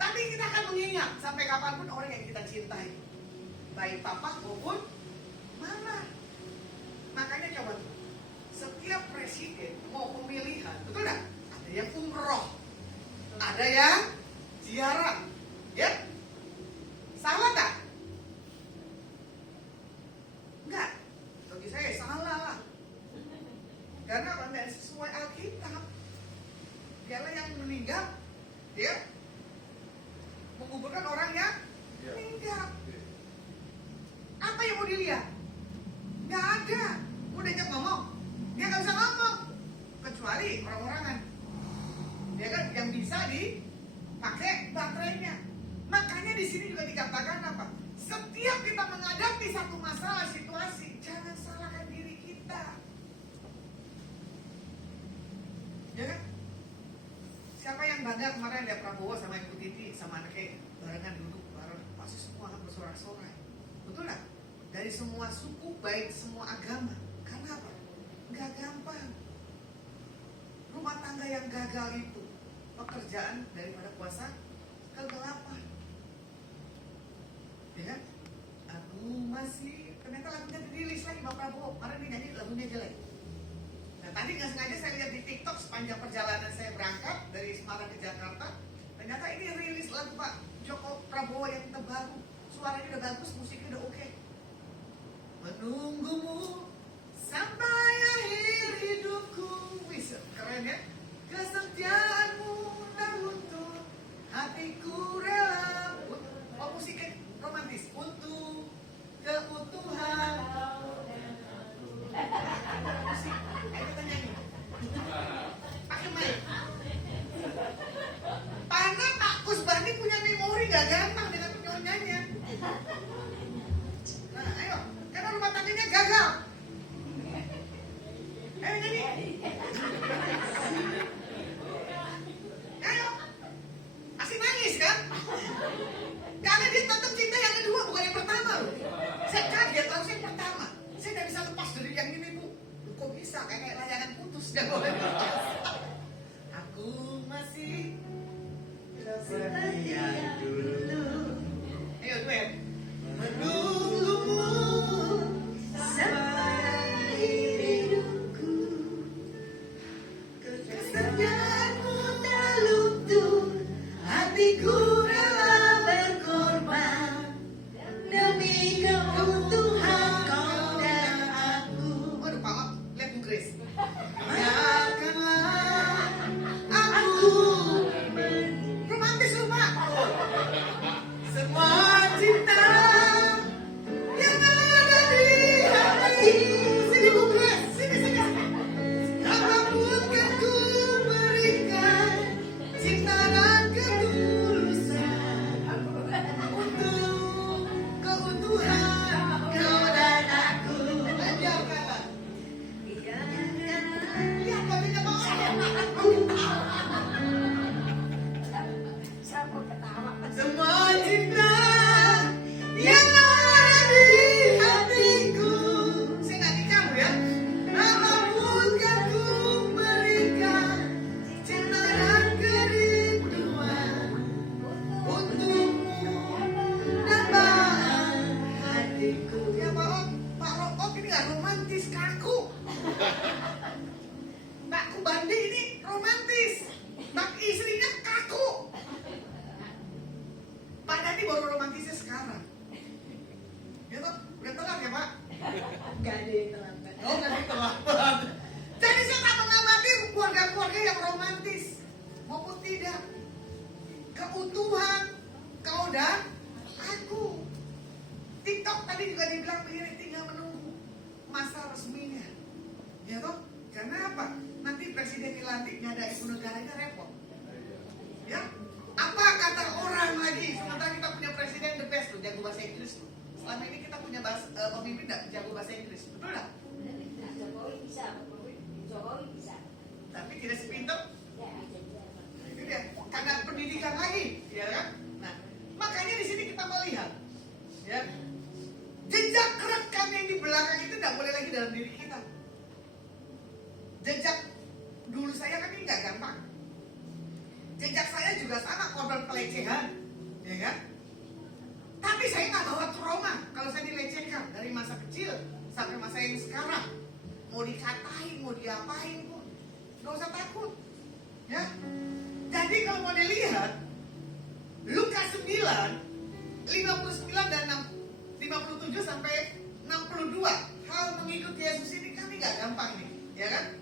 Tapi kita akan mengingat sampai kapanpun orang yang kita cintai, baik papa maupun mama. Makanya coba setiap presiden mau pemilihan, betul nggak? Ada yang umroh, ada yang ziarah, ya? Salah tak? Enggak. Bagi saya salah lah. Karena apa? Sesuai Alkitab. Dialah yang meninggal, dia menguburkan orang yang meninggal. Apa yang mau dilihat? Nggak ada. Udah diajak ngomong, dia nggak bisa ngomong kecuali orang-orangan. Dia kan yang bisa dipakai baterainya. Makanya di sini juga dikatakan apa? Setiap kita menghadapi satu masalah situasi, jangan salahkan diri kita. Ya kan? Siapa yang bangga kemarin lihat Prabowo sama Ibu Titi sama anaknya barengan duduk bareng, pasti semua akan bersorak-sorai. Betul nggak? Dari semua suku, baik semua agama. Karena apa? Nggak gampang. Rumah tangga yang gagal itu pekerjaan daripada puasa kegelapan. Ya kan? Aku masih, ternyata lagunya dirilis lagi Pak Prabowo. Kemarin dia nyanyi lagunya jelek. Nah tadi nggak sengaja saya lihat di TikTok sepanjang perjalanan saya berangkat dari Semarang ke Jakarta. Ternyata ini rilis lagu Pak Joko Prabowo yang terbaru. Suaranya udah bagus, musiknya udah oke. Menunggumu sampai akhir hidupku. Wih, keren ya. Kesetiaanmu tahun nggak gampang dengan penyonyanya. Nah, ayo, karena rumah tangganya gagal. Ayo nyanyi. Ayo, masih nangis kan? Karena dia tetap cinta yang kedua, bukan yang pertama loh. Saya kaget, langsung yang pertama. Saya nggak bisa lepas dari yang ini, Bu. Kok bisa? Kayak layangan putus, nggak boleh lepas. Aku masih setia dulu. Ayo, duet. Menunggumu sampai hidupku. Kesetiaanmu tak luntur, hatiku rela berkorban demi keutuhan kau dan aku. Waduh, Pak Mak, lihat Bu Grace. Biarkanlah aku romantis lupa semua cinta yang ada di hatiku. Sini Bu Grace, sini. Apapun kan ku berikan cinta dan ketulusan untuk keutuhan kau dan aku. Biarkanlah. Lihat babinya semua cinta yang ada di hatiku. Saya nggak nikah Bu ya. Apapun kan ku berikan cinta dan kerinduan untukmu dan hatiku. Ya Pak Rokok ini nggak romantis, kaku. Mbakku Bandi ini romantis, tapi istrinya kaku. Pak Dandi baru romantisnya sekarang. Ya toh, udah telat ya Pak? Gak ada yang terlambat. Oh, nggak telat. Jadi saya tak mengamati keluarga-keluarga yang romantis maupun tidak. Keutuhan kau dan aku. TikTok tadi juga dibilang begini, tinggal menunggu masa resminya. Ya toh? Karena apa? Nanti presiden dilantik nggak ada ibu negaranya repot. Ya? Apa kata orang lagi? Sementara kita punya presiden the best loh, jago bahasa Inggris loh. Selama ini kita punya pemimpin jago bahasa Inggris, betul nggak? Jokowi bisa. Tapi tidak sepintar. Itu dia, karena pendidikan lagi, ya kan? Nah, makanya di sini kita melihat, ya, jejak rekam yang di belakang itu tidak boleh lagi dalam diri kita. Jejak dulu saya kan ini nggak gampang. Jejak saya juga sama, korban pelecehan, ya kan? Tapi saya nggak bawa trauma kalau saya dilecehkan dari masa kecil sampai masa yang sekarang. Mau dikatain, mau diapain pun, nggak usah takut, ya. Jadi kalau mau dilihat, Lukas 9, 59 dan 57 sampai 62, hal mengikuti Yesus ini kan nggak gampang nih, ya kan?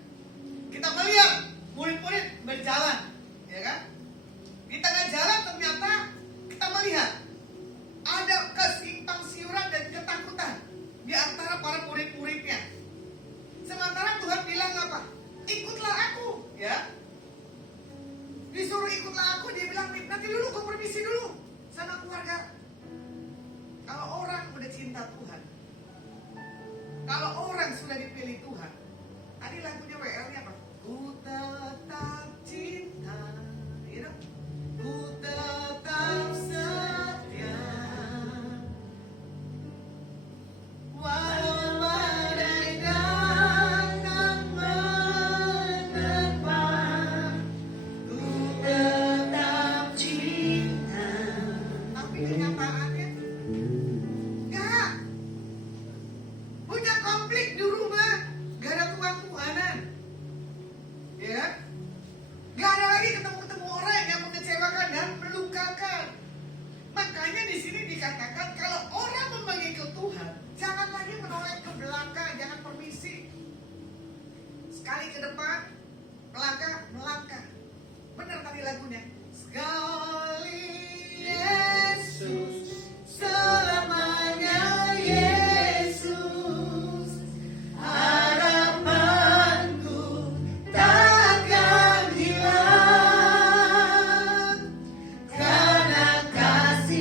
Kita melihat murid-murid berjalan, ya kan? Di tengah jalan ternyata kita melihat ada kesimpang siuran dan ketakutan di antara para murid-muridnya. Sementara Tuhan bilang apa? Ikutlah aku, ya. Disuruh ikutlah aku, dia bilang nanti dulu kau permisi dulu sama keluarga. Kalau orang udah cinta Tuhan, kalau orang sudah dipilih Tuhan, tadi lagunya WL-nya apa? Ku tetap cinta, you know? Ku tetap setia, walau badai datang menerpa, ku tetap cinta. Tapi kenyataannya enggak. Punya konflik di rumah, gak ada Tuhan-Tuhanan, ya. Gak ada lagi ketemu orang yang mengecewakan dan melukakan. Makanya di sini dikatakan kalau orang memanggil Tuhan, jangan lagi menoleh ke belakang, jangan permisi. Sekali ke depan, melangkah. Benar tadi lagunya. Sekali Yesus, selamanya Yesus. Harapanku takkan hilang, karena kasih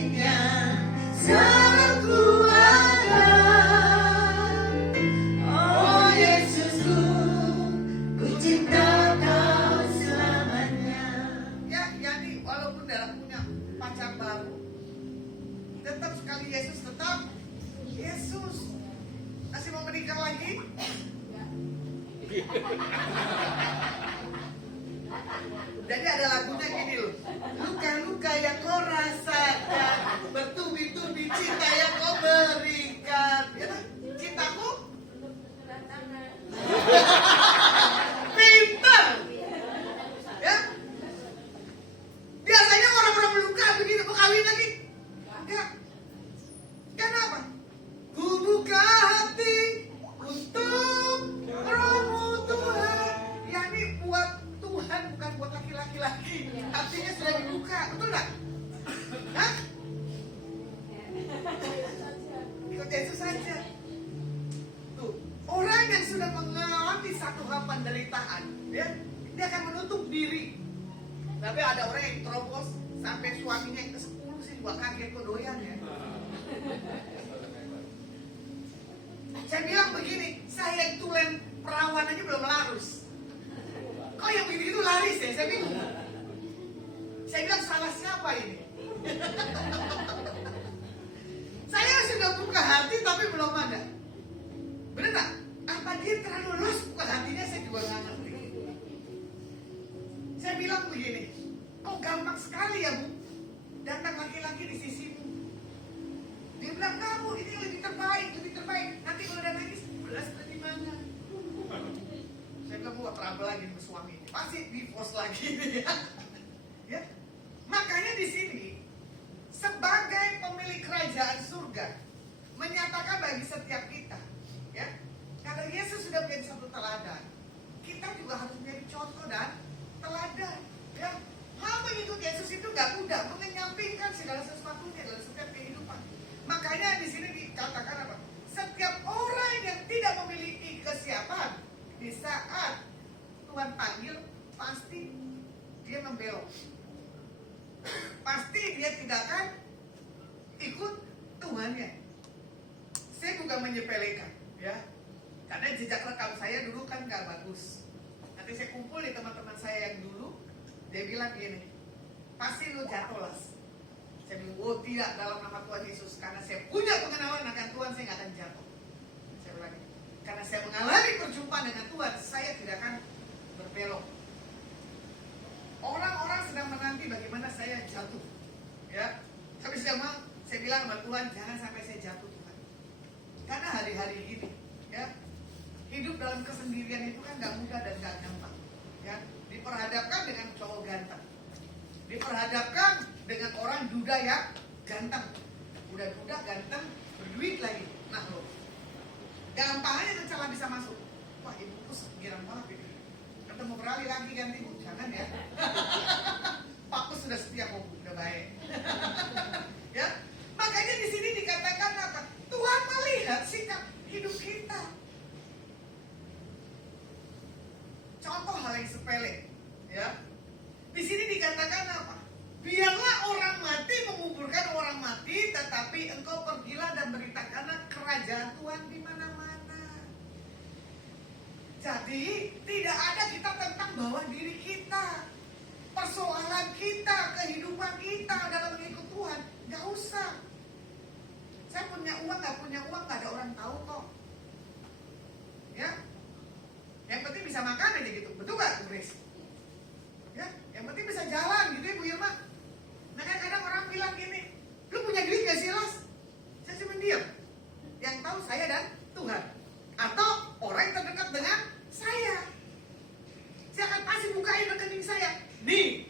punya pacar baru, tetap sekali Yesus, tetap Yesus. Masih mau menikah lagi? Jadi ada lagunya gini loh, luka-luka yang kau rasakan, bertubi-tubi cinta yang kau berikan, ya kan? Cintaku pintar, ya. Biasanya orang-orang meluka begitu mau kawin lagi, enggak. Kenapa? Ku buka hati untuk Roh-Mu Tuhan. Ya ini buat Tuhan, bukan buat laki-laki lagi. Hatinya sudah dibuka, betul nggak? Hah? Ikut Yesus saja. Tuh, orang yang sudah mengalami satu hal penderitaan, ya, dia akan menutup diri. Tapi ada orang yang terobos sampai suaminya yang ke-10 sih gua kaget kok doyan ya. Saya bilang begini, saya itu perawan aja belum larus. Kok yang begini itu laris ya? Saya bingung. Saya bilang salah siapa ini? Saya sudah buka hati tapi belum ada. Benar nggak? Apa dia terlalu luas buka hatinya, saya juga nggak ngerti. Saya bilang begini, kok gampang sekali ya Bu datang laki-laki di sisimu. Dia bilang, kamu ini yang lebih terbaik, lebih terbaik. Nanti kalau udah nangis, belas dari mana? Saya bilang, gua trouble lagi sama suami ini. Pasti divorce lagi nih ya. Ya. Makanya di sini, sebagai pemilik kerajaan surga, menyatakan bagi setiap kita, ya, karena Yesus sudah menjadi satu teladan, kita juga harus menjadi contoh dan teladan. Ya. Hal mengikut Yesus itu gak mudah, mengenyampingkan segala sesuatunya dalam setiap kehidupan. Makanya di sini dikatakan apa? Setiap orang yang tidak memiliki kesiapan di saat Tuhan panggil, pasti dia membelok. Pasti dia tidak akan ikut Tuhannya. Saya bukan menyepelekan, ya. Karena jejak rekam saya dulu kan gak bagus. Nanti saya kumpul di teman-teman saya yang dulu, dia bilang gini, pasti lu jatuh Las. Saya bilang, oh tidak, dalam nama Tuhan Yesus. Karena saya punya pengenalan akan Tuhan, saya nggak akan jatuh. Saya bilang, karena saya mengalami perjumpaan dengan Tuhan, saya tidak akan berbelok. Orang-orang sedang menanti bagaimana saya jatuh. Ya, tapi saya bilang sama Tuhan, jangan sampai saya jatuh Tuhan. Karena hari-hari ini, ya, hidup dalam kesendirian itu kan nggak mudah dan nggak gampang. Ya, diperhadapkan dengan cowok ganteng. Diperhadapkan dengan orang duda yang ganteng. Udah duda, ganteng, berduit lagi. Nah loh, gampangnya tuh celah bisa masuk. Wah ibu tuh girang banget ini. Ketemu berali lagi ganti bu, jangan ya. Pak Pus sudah setia kok, udah baik. Ya, makanya di sini dikatakan apa? Tuhan melihat sikap hidup kita. Contoh hal yang sepele, ya. Di sini dikatakan apa? Biarlah orang mati menguburkan orang mati, tetapi engkau pergilah dan beritakanlah kerajaan Tuhan di mana-mana. Jadi tidak ada kita tentang bawah diri kita, persoalan kita, kehidupan kita dalam mengikut Tuhan. Gak usah. Saya punya uang, gak ada orang tahu kok. Ya, yang penting bisa makan aja gitu, betul gak Bu Grace? Ya, yang penting bisa jalan gitu ya Bu Irma. Nah kadang-kadang orang bilang gini, lu punya duit gak sih Las? Saya cuma diam. Yang tahu saya dan Tuhan. Atau orang yang terdekat dengan saya. Saya akan pasti bukain rekening saya. Nih,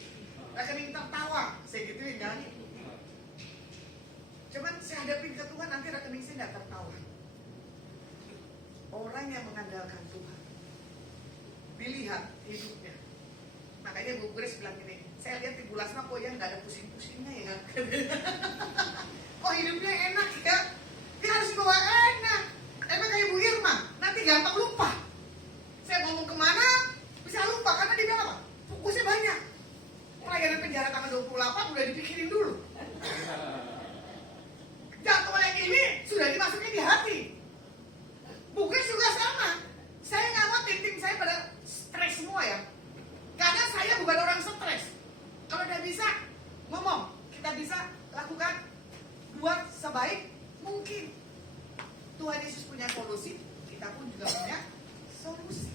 rekening tertawa. Saya gituin kan. Cuman saya hadapin ke Tuhan, nanti rekening saya gak tertawa. Orang yang mengandalkan Tuhan, dilihat hidupnya. Makanya Bu Grace bilang gini, saya lihat Ibu Lasma kok yang gak ada pusing-pusingnya ya kan. Oh hidupnya enak ya. Dia harus bawa enak. Emang kayak Bu Irma, nanti gampang lupa. Saya ngomong kemana, bisa lupa. Karena dia bilang apa? Fokusnya banyak. Pelayanan penjara tanggal 28 udah dipikirin dulu. Jadwal yang ini sudah dimasukin di hati. Bu Grace juga sama. Saya gak mau tim saya pada stres semua ya. Karena saya bukan orang stres. Kalau udah bisa ngomong, sebaik mungkin. Tuhan Yesus punya solusi, kita pun juga punya solusi.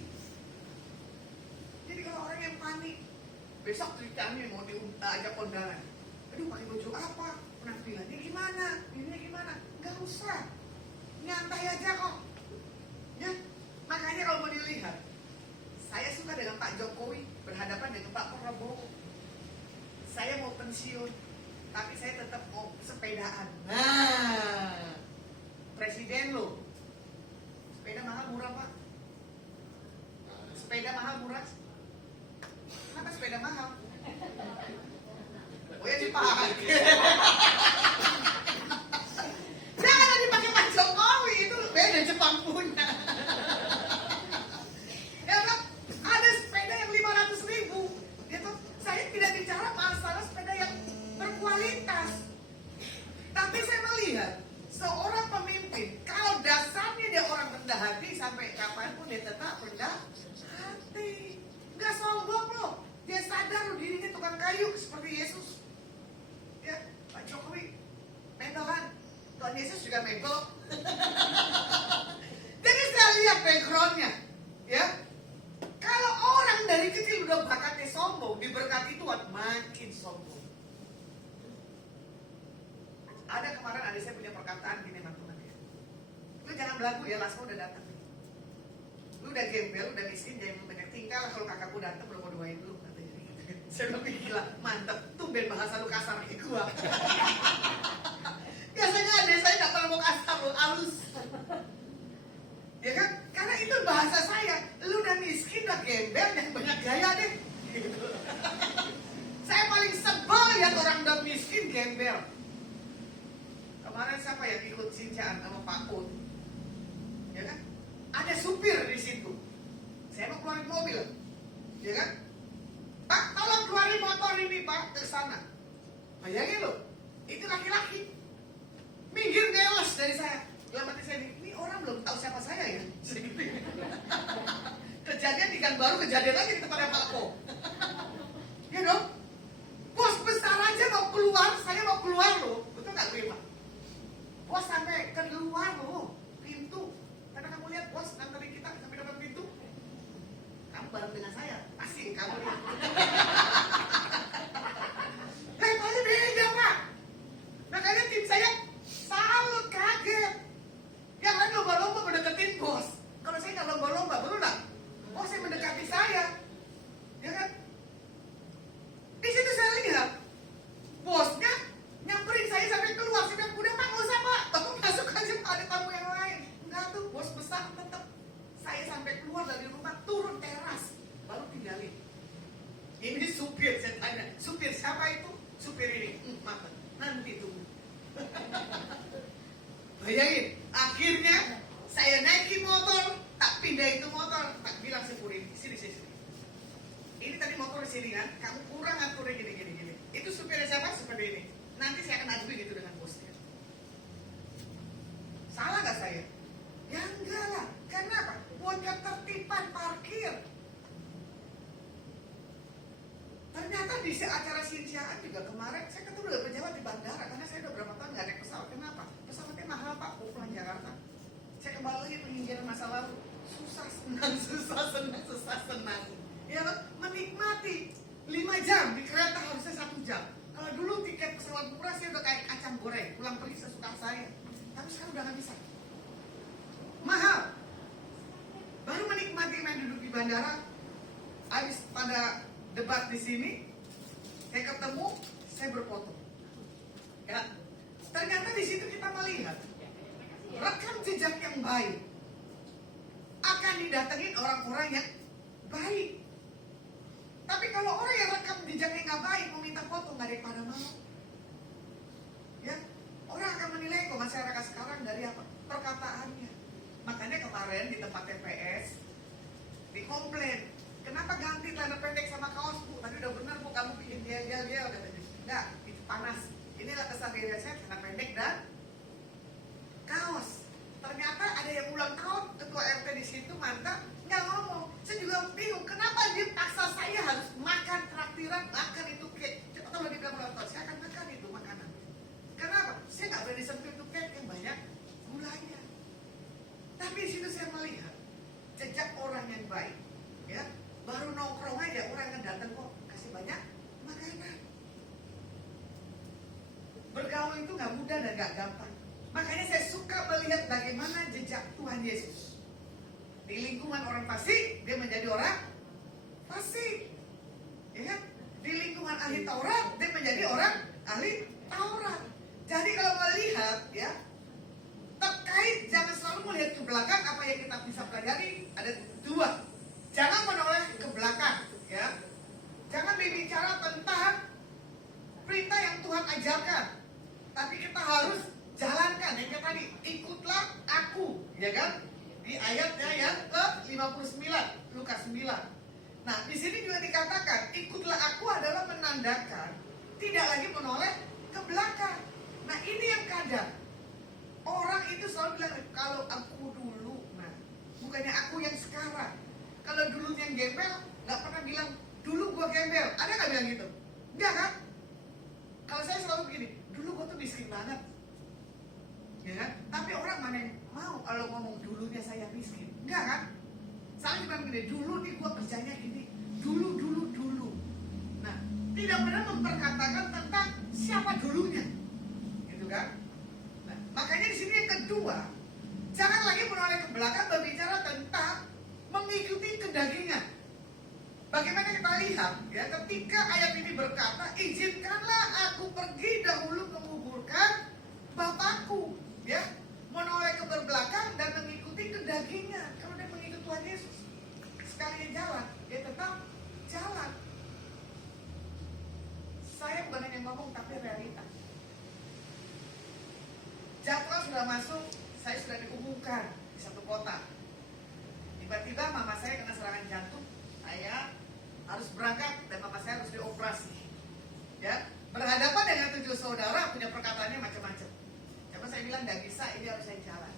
Jadi kalau orang yang panik, besok ceritanya mau diajak kondangan, aduh pakai baju apa, penampilannya gimana, ini gimana, nggak usah, nyantai aja kok. Ya, makanya kalau mau dilihat, saya suka dengan Pak Jokowi berhadapan dengan Pak Prabowo. Saya mau pensiun, tapi saya tetap mau sepedaan. Nah, presiden loh. Sepeda mahal murah Pak? Sepeda mahal murah? Kenapa sepeda mahal? Oh ya dipakai. Jangan dipakai Pak Jokowi, itu beda Jepang punya. Ya Pak, ada sepeda yang 500.000. Gitu. Saya tidak bicara masalah sepeda yang berkualitas. Tapi saya melihat seorang pemimpin, kalau dasarnya dia orang rendah hati, sampai kapanpun dia tetap rendah hati. Gak sombong loh. Dia sadar loh dirinya tukang kayu seperti Yesus. Ya, Pak Jokowi mentolan. Tuhan Yesus juga mentor. Jadi saya lihat backgroundnya. Ya, kalau orang dari kecil udah bakatnya sombong, diberkati Tuhan makin sombong. Ada kemarin adik saya punya perkataan gini sama Tuhan ya. Lu jangan belagu ya, Lasma udah datang. Lu udah gembel, udah miskin, jangan banyak tingkah lah. Kalau kakakku datang belum mau doain lu katanya. Saya bilang gila, mantep, tumben bahasa lu kasar kayak gua. Biasanya adik saya gak pernah mau kasar, lu halus. Ya kan? Karena itu bahasa saya. Lu udah miskin, udah gembel, jangan banyak gaya deh. Gitu. Saya paling sebel lihat orang udah miskin gembel. Kemarin siapa yang ikut cincaan sama Pak Un? Ya kan? Ada supir di situ. Saya mau keluarin mobil. Ya kan? Pak, tolong keluarin motor ini Pak ke sana. Bayangin loh, itu laki-laki. Minggir ngeles dari saya. Dalam hati saya ini orang belum tahu siapa saya ya. Segitu. Kejadian di Gang Baru, kejadian lagi di tempatnya Pak Po. Ya dong? Bos besar aja mau keluar, saya mau keluar loh. Betul nggak terima? Bos sampai keluar loh pintu. Karena kamu lihat bos nganterin kita sampai depan pintu. Kamu bareng dengan saya, pasti kamu lihat. Levelnya beda Pak. Makanya tim saya salut kaget. Yang lain lomba-lomba mendeketin bos. Kalau saya nggak lomba-lomba, betul nggak? Bosnya mendekati saya, ya kan? Di situ saya lihat bosnya nyamperin saya sampai keluar. Saya bilang, udah Pak, nggak usah Pak, kamu masuk aja Pak, ada tamu yang lain. Enggak tuh, bos besar tetap. Saya sampai keluar dari rumah, turun teras, baru tinggalin. Ini supir, saya tanya, supir siapa itu? Supir ini, maaf, nanti tunggu. Bayangin, akhirnya saya naikin motor, tak pindah itu motor, tak bilang sepurin, sini. Ini tadi motor di sini kan, kamu kurang aturnya gini. Itu supirnya siapa? Seperti ini. Nanti saya akan aduin itu dengan bosnya. Salah nggak saya? Ya enggak lah. Kenapa? Buat ketertiban parkir. Ternyata di acara sinciaan juga kemarin saya ketemu dengan pejabat di bandara karena saya udah berapa tahun nggak naik pesawat. Kenapa? Pesawatnya mahal Pak, pulang Jakarta. Saya kembali lagi penginjilan masa lalu. Susah senang. Ya menikmati 5 jam di kereta harusnya 1 jam. Kalau dulu tiket pesawat murah saya udah kayak kacang goreng, pulang pergi sesuka saya. Tapi sekarang udah nggak bisa. Mahal. Baru menikmati main duduk di bandara. Habis pada debat di sini, saya ketemu, saya berfoto. Ya, ternyata di situ kita melihat rekam jejak yang baik akan didatengin orang-orang yang baik. Tapi kalau orang yang rekam jejaknya nggak baik, mau minta foto nggak ada yang pada mau. Ya, orang akan menilai kok masyarakat sekarang dari apa? Perkataannya. Makanya kemarin di tempat TPS dikomplain, kenapa ganti celana pendek sama kaos Bu? Tadi udah benar Bu, kamu bikin gel katanya. Enggak, itu panas. Inilah keseharian saya celana pendek dan kaos. Ternyata ada yang ulang tahun, ketua RT di situ mantap, nggak ngomong. Saya juga bingung, kenapa dia paksa saya harus makan traktiran, makan itu kek. Coba kalau dia bilang ulang tahun, saya akan makan itu makanan. Kenapa? Saya nggak berani sentuh itu Bergaul itu nggak mudah dan nggak gampang. Makanya saya suka melihat bagaimana jejak Tuhan Yesus. Di lingkungan orang fasik, dia menjadi orang fasik. Ya kan? Di lingkungan ahli Taurat, dia menjadi orang ahli Taurat. Jadi kalau melihat ya, terkait jangan selalu melihat ke belakang. Apa yang kita bisa pelajari ada dua. Jangan menoleh ke belakang, ya. Jangan berbicara tentang perintah yang Tuhan ajarkan, tapi kita harus jalankan. Yang kayak tadi, ikutlah aku, ya kan? Di ayatnya yang ke-59, Lukas 9. Nah, di sini juga dikatakan, ikutlah aku adalah menandakan tidak lagi menoleh ke belakang. Nah, ini yang kadang orang itu selalu bilang, kalau aku dulu, nah, bukannya aku yang sekarang. Kalau dulu yang gembel, nggak pernah bilang, dulu gua gembel. Ada nggak bilang gitu? Enggak kan? Kalau saya selalu begini, dulu gua tuh miskin banget. Ya kan? Tapi orang mana yang mau kalau ngomong dulunya saya miskin? Enggak kan? Saya cuma begini, dulu nih gua kerjanya gini. Dulu. Nah, tidak pernah memperkatakan tentang siapa dulunya. Gitu kan? Nah, makanya di sini yang kedua, jangan lagi menoleh ke belakang berbicara tentang mengikuti kedagingan. Bagaimana kita lihat ya, ketika ayat ini berkata, izinkanlah aku pergi dahulu menguburkan Bapakku, ya, menoleh ke belakang dan mengikuti kedagingan. Kalau dia mengikuti Tuhan Yesus, sekali jalan, dia tetap jalan. Saya bukan hanya ngomong tapi realita. Jadwal sudah masuk, saya sudah diumumkan di satu kota. Tiba-tiba mama saya kena serangan jantung, saya harus berangkat dan mama saya harus dioperasi. Ya, berhadapan dengan 7 saudara punya perkataannya macam-macam. Cuma saya bilang nggak bisa, ini harus saya jalan.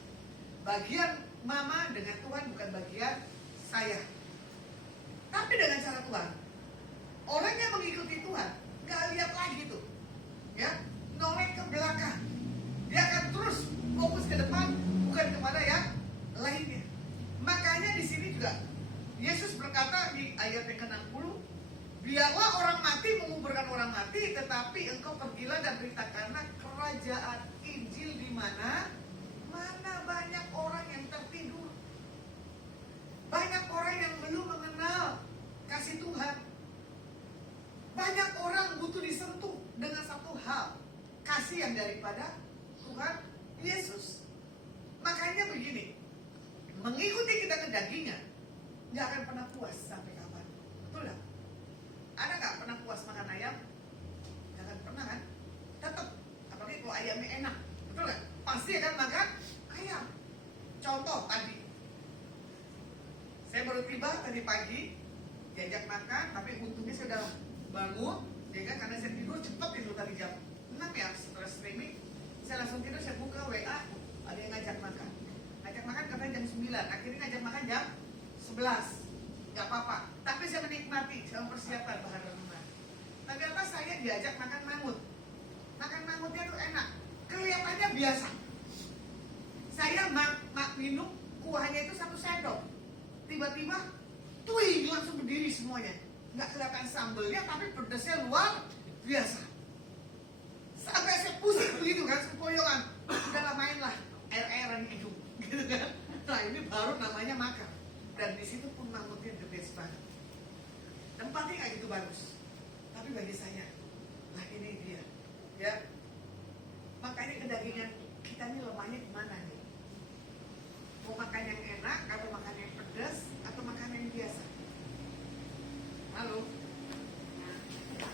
Bagian mama dengan Tuhan bukan bagian saya. Tapi dengan cara Tuhan, orang yang mengikuti Tuhan nggak lihat lagi tuh, ya, noleh ke belakang. Dia akan terus fokus ke depan, bukan kepada yang lainnya. Makanya di sini juga Yesus berkata di ayat yang ke-60, biarlah orang mati menguburkan orang mati, tetapi engkau pergilah dan beritakanlah kerajaan Injil di mana banyak orang yang tertidur. Banyak orang yang belum mengenal kasih Tuhan. Banyak orang butuh disentuh dengan satu hal, kasih yang daripada Tuhan Yesus. Makanya begini, mengikuti kita kedagingan nggak akan pernah puas sampai kapan. Betul nggak? Ada nggak pernah puas makan ayam? Nggak akan pernah kan? Tetap, apalagi kalau ayamnya enak, betul nggak? Pasti akan makan ayam. Contoh tadi, saya baru tiba tadi pagi, diajak makan, tapi untungnya saya udah bangun, ya kan? Karena saya tidur cepat itu tadi jam 6 ya, setelah streaming, saya langsung tidur, saya buka WA, ada yang ngajak makan. Ngajak makan katanya jam 9, akhirnya ngajak makan jam 11, gak apa-apa. Tapi saya menikmati, saya mempersiapkan bahan renungan. Ternyata saya diajak makan mangut. Makan mangutnya tuh enak, kelihatannya biasa. Saya minum kuahnya itu 1 sendok. Tiba-tiba, tuing, langsung berdiri semuanya. Gak kelihatan sambelnya, tapi pedasnya luar biasa. Sampai saya pusing begitu kan, sepoyongan. Udah mainlah, air-airan hidup, gitu kan. Nah ini baru namanya makan. Dan di situ pun mangutnya the best banget. Tempatnya nggak gitu bagus, tapi bagi saya, nah ini dia, ya. Makanya kedagingan kita ini lemahnya di mana nih? Mau makan yang enak, atau makan yang pedas, atau makan yang biasa? Halo?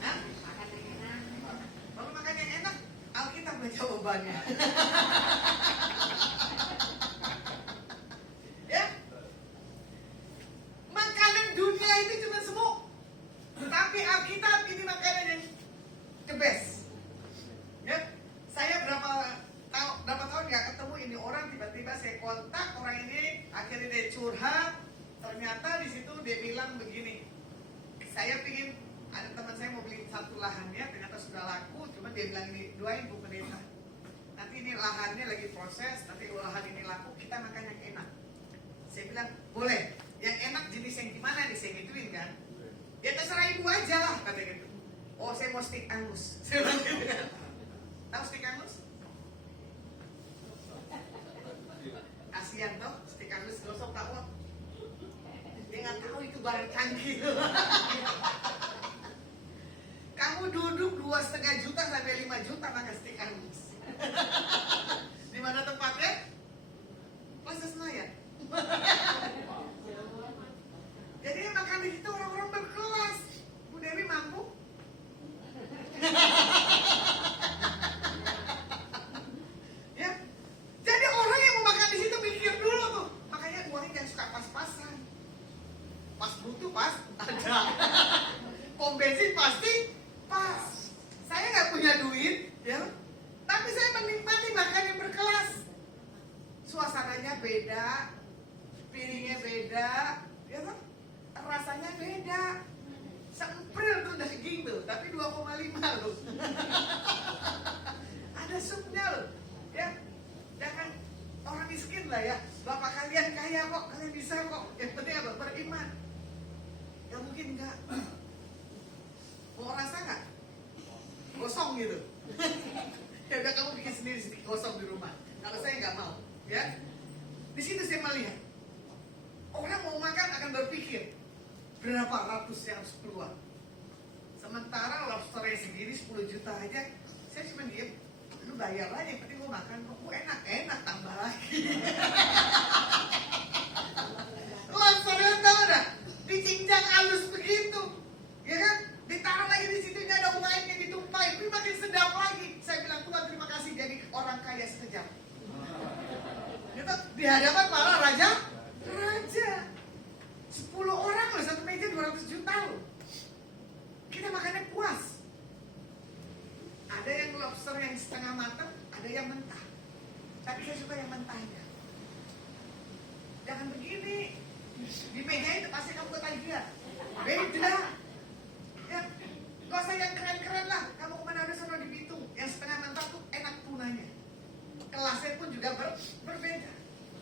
Hah? Makan yang enak. Kalau makan yang enak, Alkitab ada jawabannya. Ya? Makanan dunia itu cuma semu. Tapi Alkitab ini makanan yang the best. Ya? Saya berapa tahun gak ketemu ini orang, tiba-tiba saya kontak orang ini, akhirnya dia curhat. Ternyata di situ dia bilang begini, saya pingin, ada teman saya mau beli satu lahannya, ternyata sudah laku, cuma dia bilang ini, doain Bu Pendeta. Nanti ini lahannya lagi proses, nanti kalau lahan ini laku, kita makan yang enak. Saya bilang, boleh. Yang enak jenis yang gimana nih, saya gituin kan. Ya terserah ibu aja lah, kata gitu. Oh saya mau steak angus. Saya bilang gitu kan. Tahu steak kalian toh, stick harus gosok tahu. Dia nggak tahu itu barang canggih. Kamu duduk 2,5 juta sampai 5 juta pakai stick harus. Di mana tempatnya? Plaza Senayan. Jadi yang makan di situ orang-orang berkelas. Bu Dewi mampu? Ya. Jadi orang yang mau makan di situ pikir dulu tuh. Makanya uangnya jangan suka pas-pasan. Pas butuh pas ada. Pom bensin pasti pas. Saya nggak punya duit, ya. Tapi saya menikmati makan yang berkelas. Suasananya beda, piringnya beda, ya kan? Rasanya beda. Sempril tuh daging tuh, tapi 2,5 loh. Ada supnya loh, ya. Jangan orang miskin lah ya. Bapak kalian kaya kok, kalian bisa kok. Yang penting apa? Beriman. Ya mungkin enggak. Mau rasa nggak? Gosong gitu. Ya udah kamu bikin sendiri sedikit gosong di rumah. Kalau saya nggak mau, ya. Di situ saya melihat orang mau makan akan berpikir berapa ratus yang harus keluar. Sementara lobsternya sendiri 10 juta aja, saya cuma diem. Lu bayar aja, yang penting lu makan kok. Enak tambah lagi. Lobsternya tahu dah, dicincang halus begitu, ya kan? Ditaruh lagi di situ nggak ada wine-nya ditumpahin, tapi makin sedap lagi. Saya bilang Tuhan terima kasih jadi orang kaya sekejap. Gitu, di hadapan para raja, 10 orang loh, satu meja 200 juta loh. Kita makannya puas. Ada yang lobster yang setengah matang, ada yang mentah. Tapi saya suka yang mentahnya. Jangan begini. Di meja itu pasti kamu ketagihan. Beda. Ya, gak usah yang keren-keren lah. Kamu kemana ada sana di Bitung, yang setengah mentah tuh enak tunanya. Kelasnya pun juga berbeda.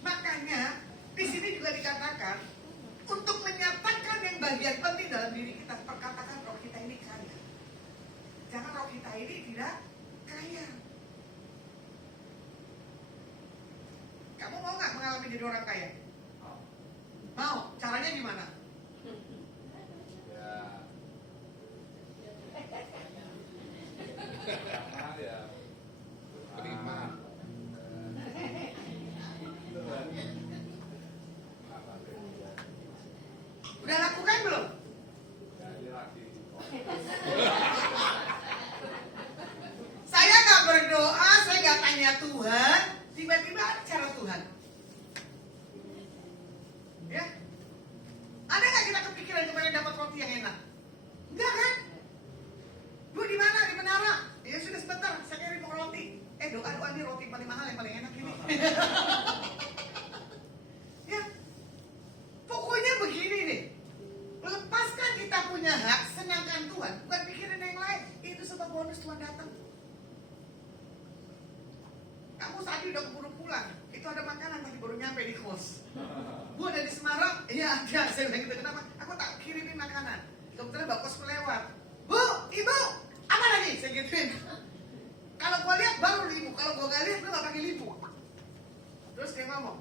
Makanya di sini juga dikatakan untuk menyatakan yang bagian penting dalam diri kita, perkatakan roh kita ini kaya. Jangan roh kita ini tidak kaya. Kamu mau nggak mengalami jadi orang kaya? Mau? Caranya gimana? Terima. Udah lakukan belum? Jadi lagi. Saya nggak berdoa, saya nggak tanya Tuhan, tiba-tiba ada cara Tuhan. Ya, ada nggak kita kepikiran kemarin dapat roti yang enak? Enggak kan? Bu di mana? Di menara? Ya sudah sebentar, saya kirim roti. Doa nih roti paling mahal yang paling enak ini. Ya, pokoknya begini nih. Lepaskan kita punya hak, senangkan Tuhan, bukan pikirin yang lain. Itu sebab bonus Tuhan datang. Kamu tadi udah keburu pulang, itu ada makanan tadi baru nyampe di kos. Bu ada di Semarang? Iya ada. Saya bilang gitu, kenapa? Aku tak kirimin makanan. Kebetulan Mbak Kos melewat. Bu, Ibu, apa lagi? Saya gituin. Kalau gua lihat baru ibu, kalau gua gak lihat lu gak pakai lipu. Terus dia ngomong,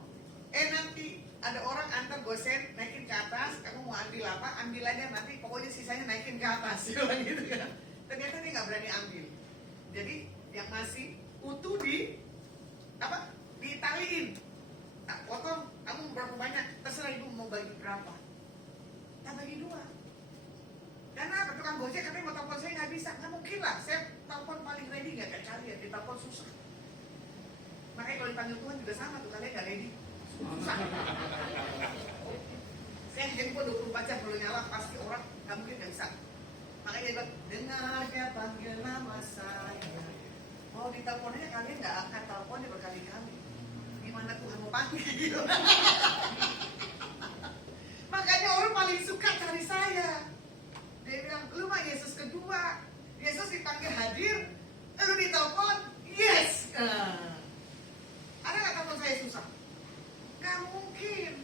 nanti ada orang antar gosen naikin ke atas, kamu mau ambil apa? Ambil aja nanti, pokoknya sisanya naikin ke atas. Gitu kan. Ternyata dia gak berani ambil. Jadi yang masih utuh ditaliin. Nah, potong, kamu berapa banyak? Terserah ibu mau bagi berapa. Tak bagi 2. Karena apa? Tukang gojek katanya mau telepon saya nggak bisa. Nggak mungkin lah, saya telepon paling ready nggak kayak kalian. Di telepon susah. Makanya kalau dipanggil Tuhan juga sama tuh, kalian nggak ready. Susah. Saya handphone 24 jam kalau nyala pasti orang nggak mungkin nggak bisa. Makanya dia bilang, dengar dia panggil nama saya. Mau diteleponnya kalian nggak angkat teleponnya berkali-kali. Gimana Tuhan mau panggil? Makanya orang paling suka cari saya. Dia bilang, lu mah Yesus kedua. Yesus dipanggil hadir, lu ditelepon, yes. Ada nggak telepon saya susah? Nggak mungkin.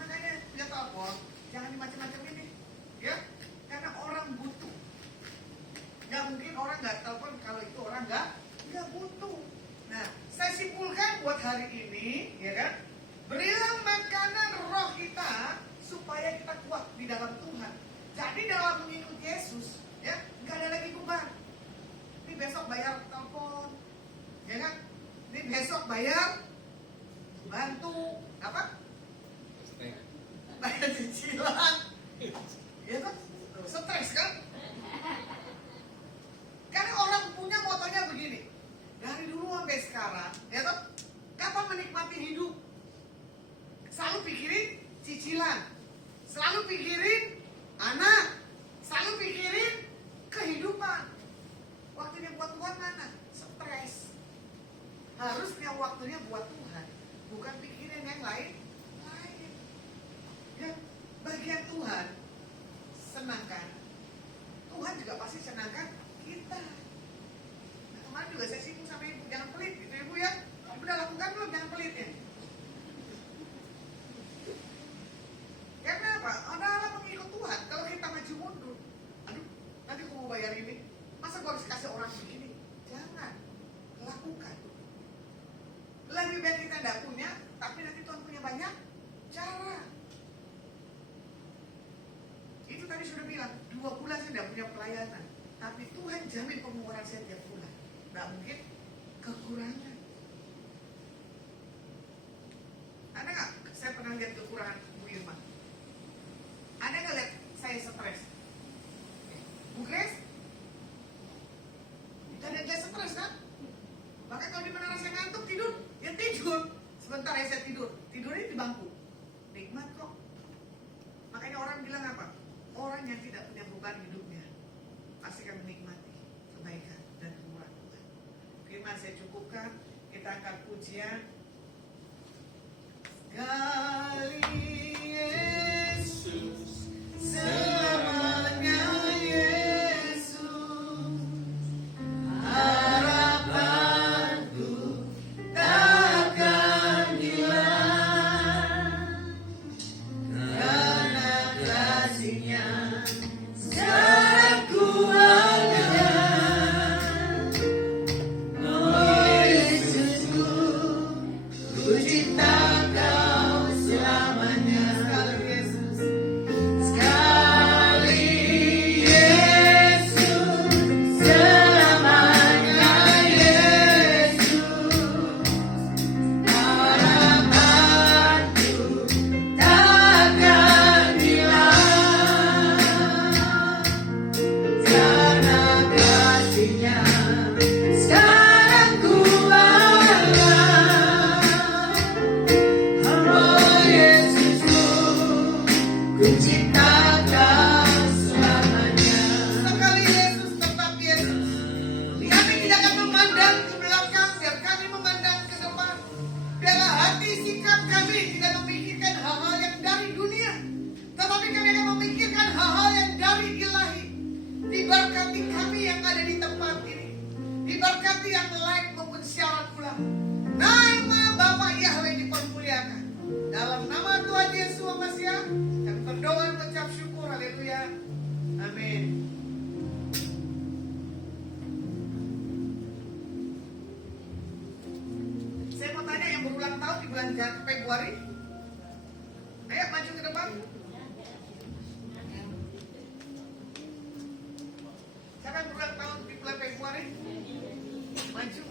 Makanya dia telepon, jangan dimacam-macam ini, ya. Karena orang butuh. Nggak mungkin orang nggak telepon kalau itu orang nggak butuh. Nah, saya simpulkan buat hari ini, ya kan? Berilah makanan roh kita supaya kita kuat di dalam Tuhan. Jadi dalam mengikut Yesus, ya, nggak ada lagi beban. Ini besok bayar telepon, ya kan? Ini besok bayar bantu apa? Bayar cicilan, ya kan? Stres kan? Karena orang punya motonya begini, dari dulu sampai sekarang, ya kan? Kapan menikmati hidup? Selalu pikirin cicilan, selalu pikirin anak, selalu pikirin kehidupan. Waktunya buat Tuhan mana? Stres. Harusnya waktunya buat Tuhan, bukan pikirin yang lain. Ya, bagian Tuhan senangkan. Tuhan juga pasti senangkan kita. Nah, kemarin juga saya sibuk sama ibu, jangan pelit gitu ibu ya. Ibu udah lakukan belum? Jangan pelit ya. Karena apa? Adalah mengikut Tuhan. Kalau kita maju mundur, aduh, nanti aku mau bayar ini, masa gue harus kasih orang begini? Jangan, lakukan. Lebih baik kita tidak punya, tapi nanti Tuhan punya banyak cara. Itu tadi sudah bilang, 2 bulan saya tidak punya pelayanan, tapi Tuhan jamin pengeluaran saya tiap bulan. Tidak mungkin kekurangan. Ada nggak? Saya pernah lihat kekurangan Bu Irma. Ada nggak lihat saya stres? Bu Grace? Kita lihat saya stres kan? Makanya kalau di menara saya ngantuk tidur, ya tidur. Sebentar ya saya tidur. Tidurnya di bangku. Nikmat kok. Makanya orang bilang apa? Orang yang tidak punya beban hidupnya pasti akan menikmati kebaikan dan kemurahan Tuhan. Firman saya cukupkan. Kita angkat pujian. Sekali Yesus, selamanya Yesus, harapanku takkan hilang, karena kasih-Nya sekarang ku anggap. Oh Yesusku, ku cinta Kau selamanya. Sekali Yesus, selamanya Yesus, harapanku takkan hilang, karena kasih-Nya sekarang ku anggap. Oh Yesusku, ku cinta Kau selamanya. Sekali Yesus, tetap Yesus. Kami tidak akan memandang ke belakang, biar kami memandang ke depan. Biarlah hati sikap kami tidak memikirkan hal-hal yang dari dunia, tetapi kami akan memikirkan hal-hal yang dari ilahi. Diberkati kami yang ada di tempat ini, diberkati yang live maupun siaran ulang. Nama Bapa Yahweh dipermuliakan. Dalam nama Tuhan Yesus Masiah, kami berdoa dan mengucap syukur. Haleluya. Amin. Saya mau tanya yang berulang tahun di bulan Februari. Ayo maju ke depan. Siapa yang berulang tahun di bulan Februari? Maju.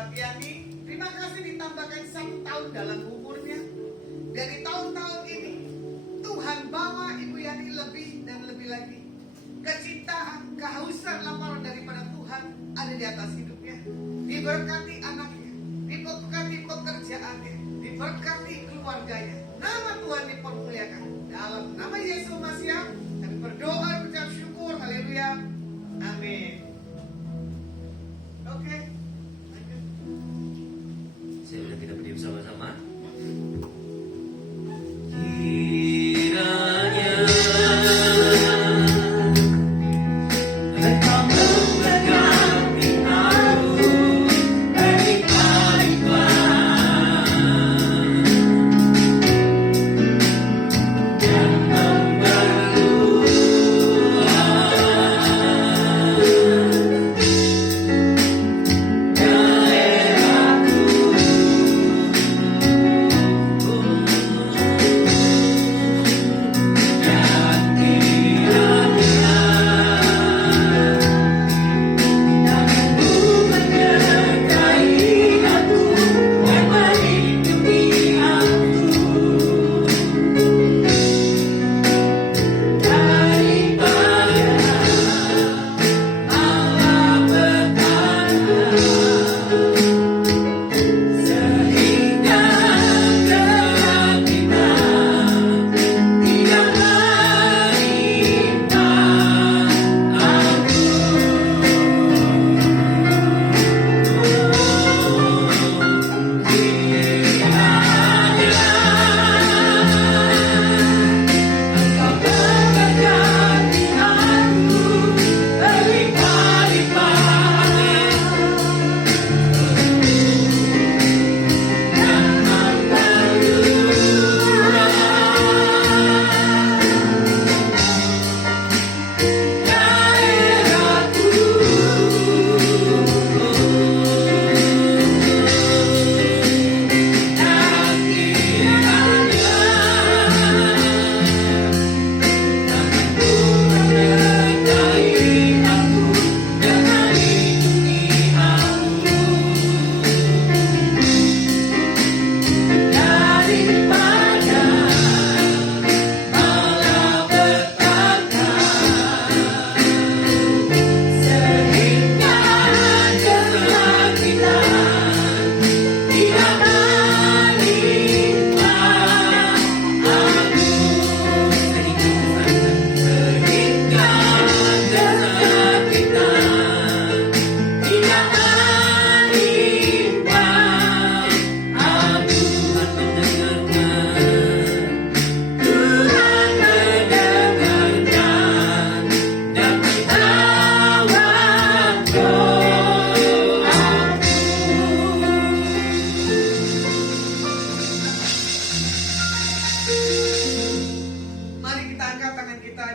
sahabat Yani, terima kasih ditambahkan 1 tahun dalam umurnya. Dari tahun-tahun ini, Tuhan bawa Ibu Yani lebih dan lebih lagi. Kecintaan, kehausan, laparan daripada Tuhan ada di atas hidupnya. Diberkati anaknya, diberkati pekerjaannya, diberkati keluarganya. Nama Tuhan dipermuliakan. Dalam nama Yesus Masiah, kami berdoa dan ucap syukur. Haleluya. Amin. Oke. Lanjut. Saya udah kita berdiri bersama-sama. Kiranya Engkau memberkati aku berlimpah-limpah dan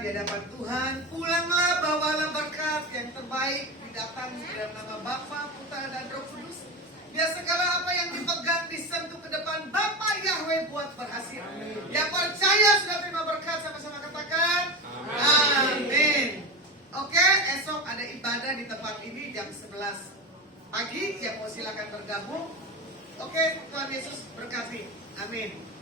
di hadapan Tuhan. Pulanglah, bawalah berkat yang terbaik didatangi dalam nama Bapa, Putra dan Roh Kudus. Biar segala apa yang dipegang disentuh ke depan Bapa Yahweh buat berhasil. Yang percaya sudah terima berkat, sama-sama katakan amin. Oke, esok ada ibadah di tempat ini jam 11 pagi. Yang mau silakan bergabung. Oke, Tuhan Yesus berkati. Amin.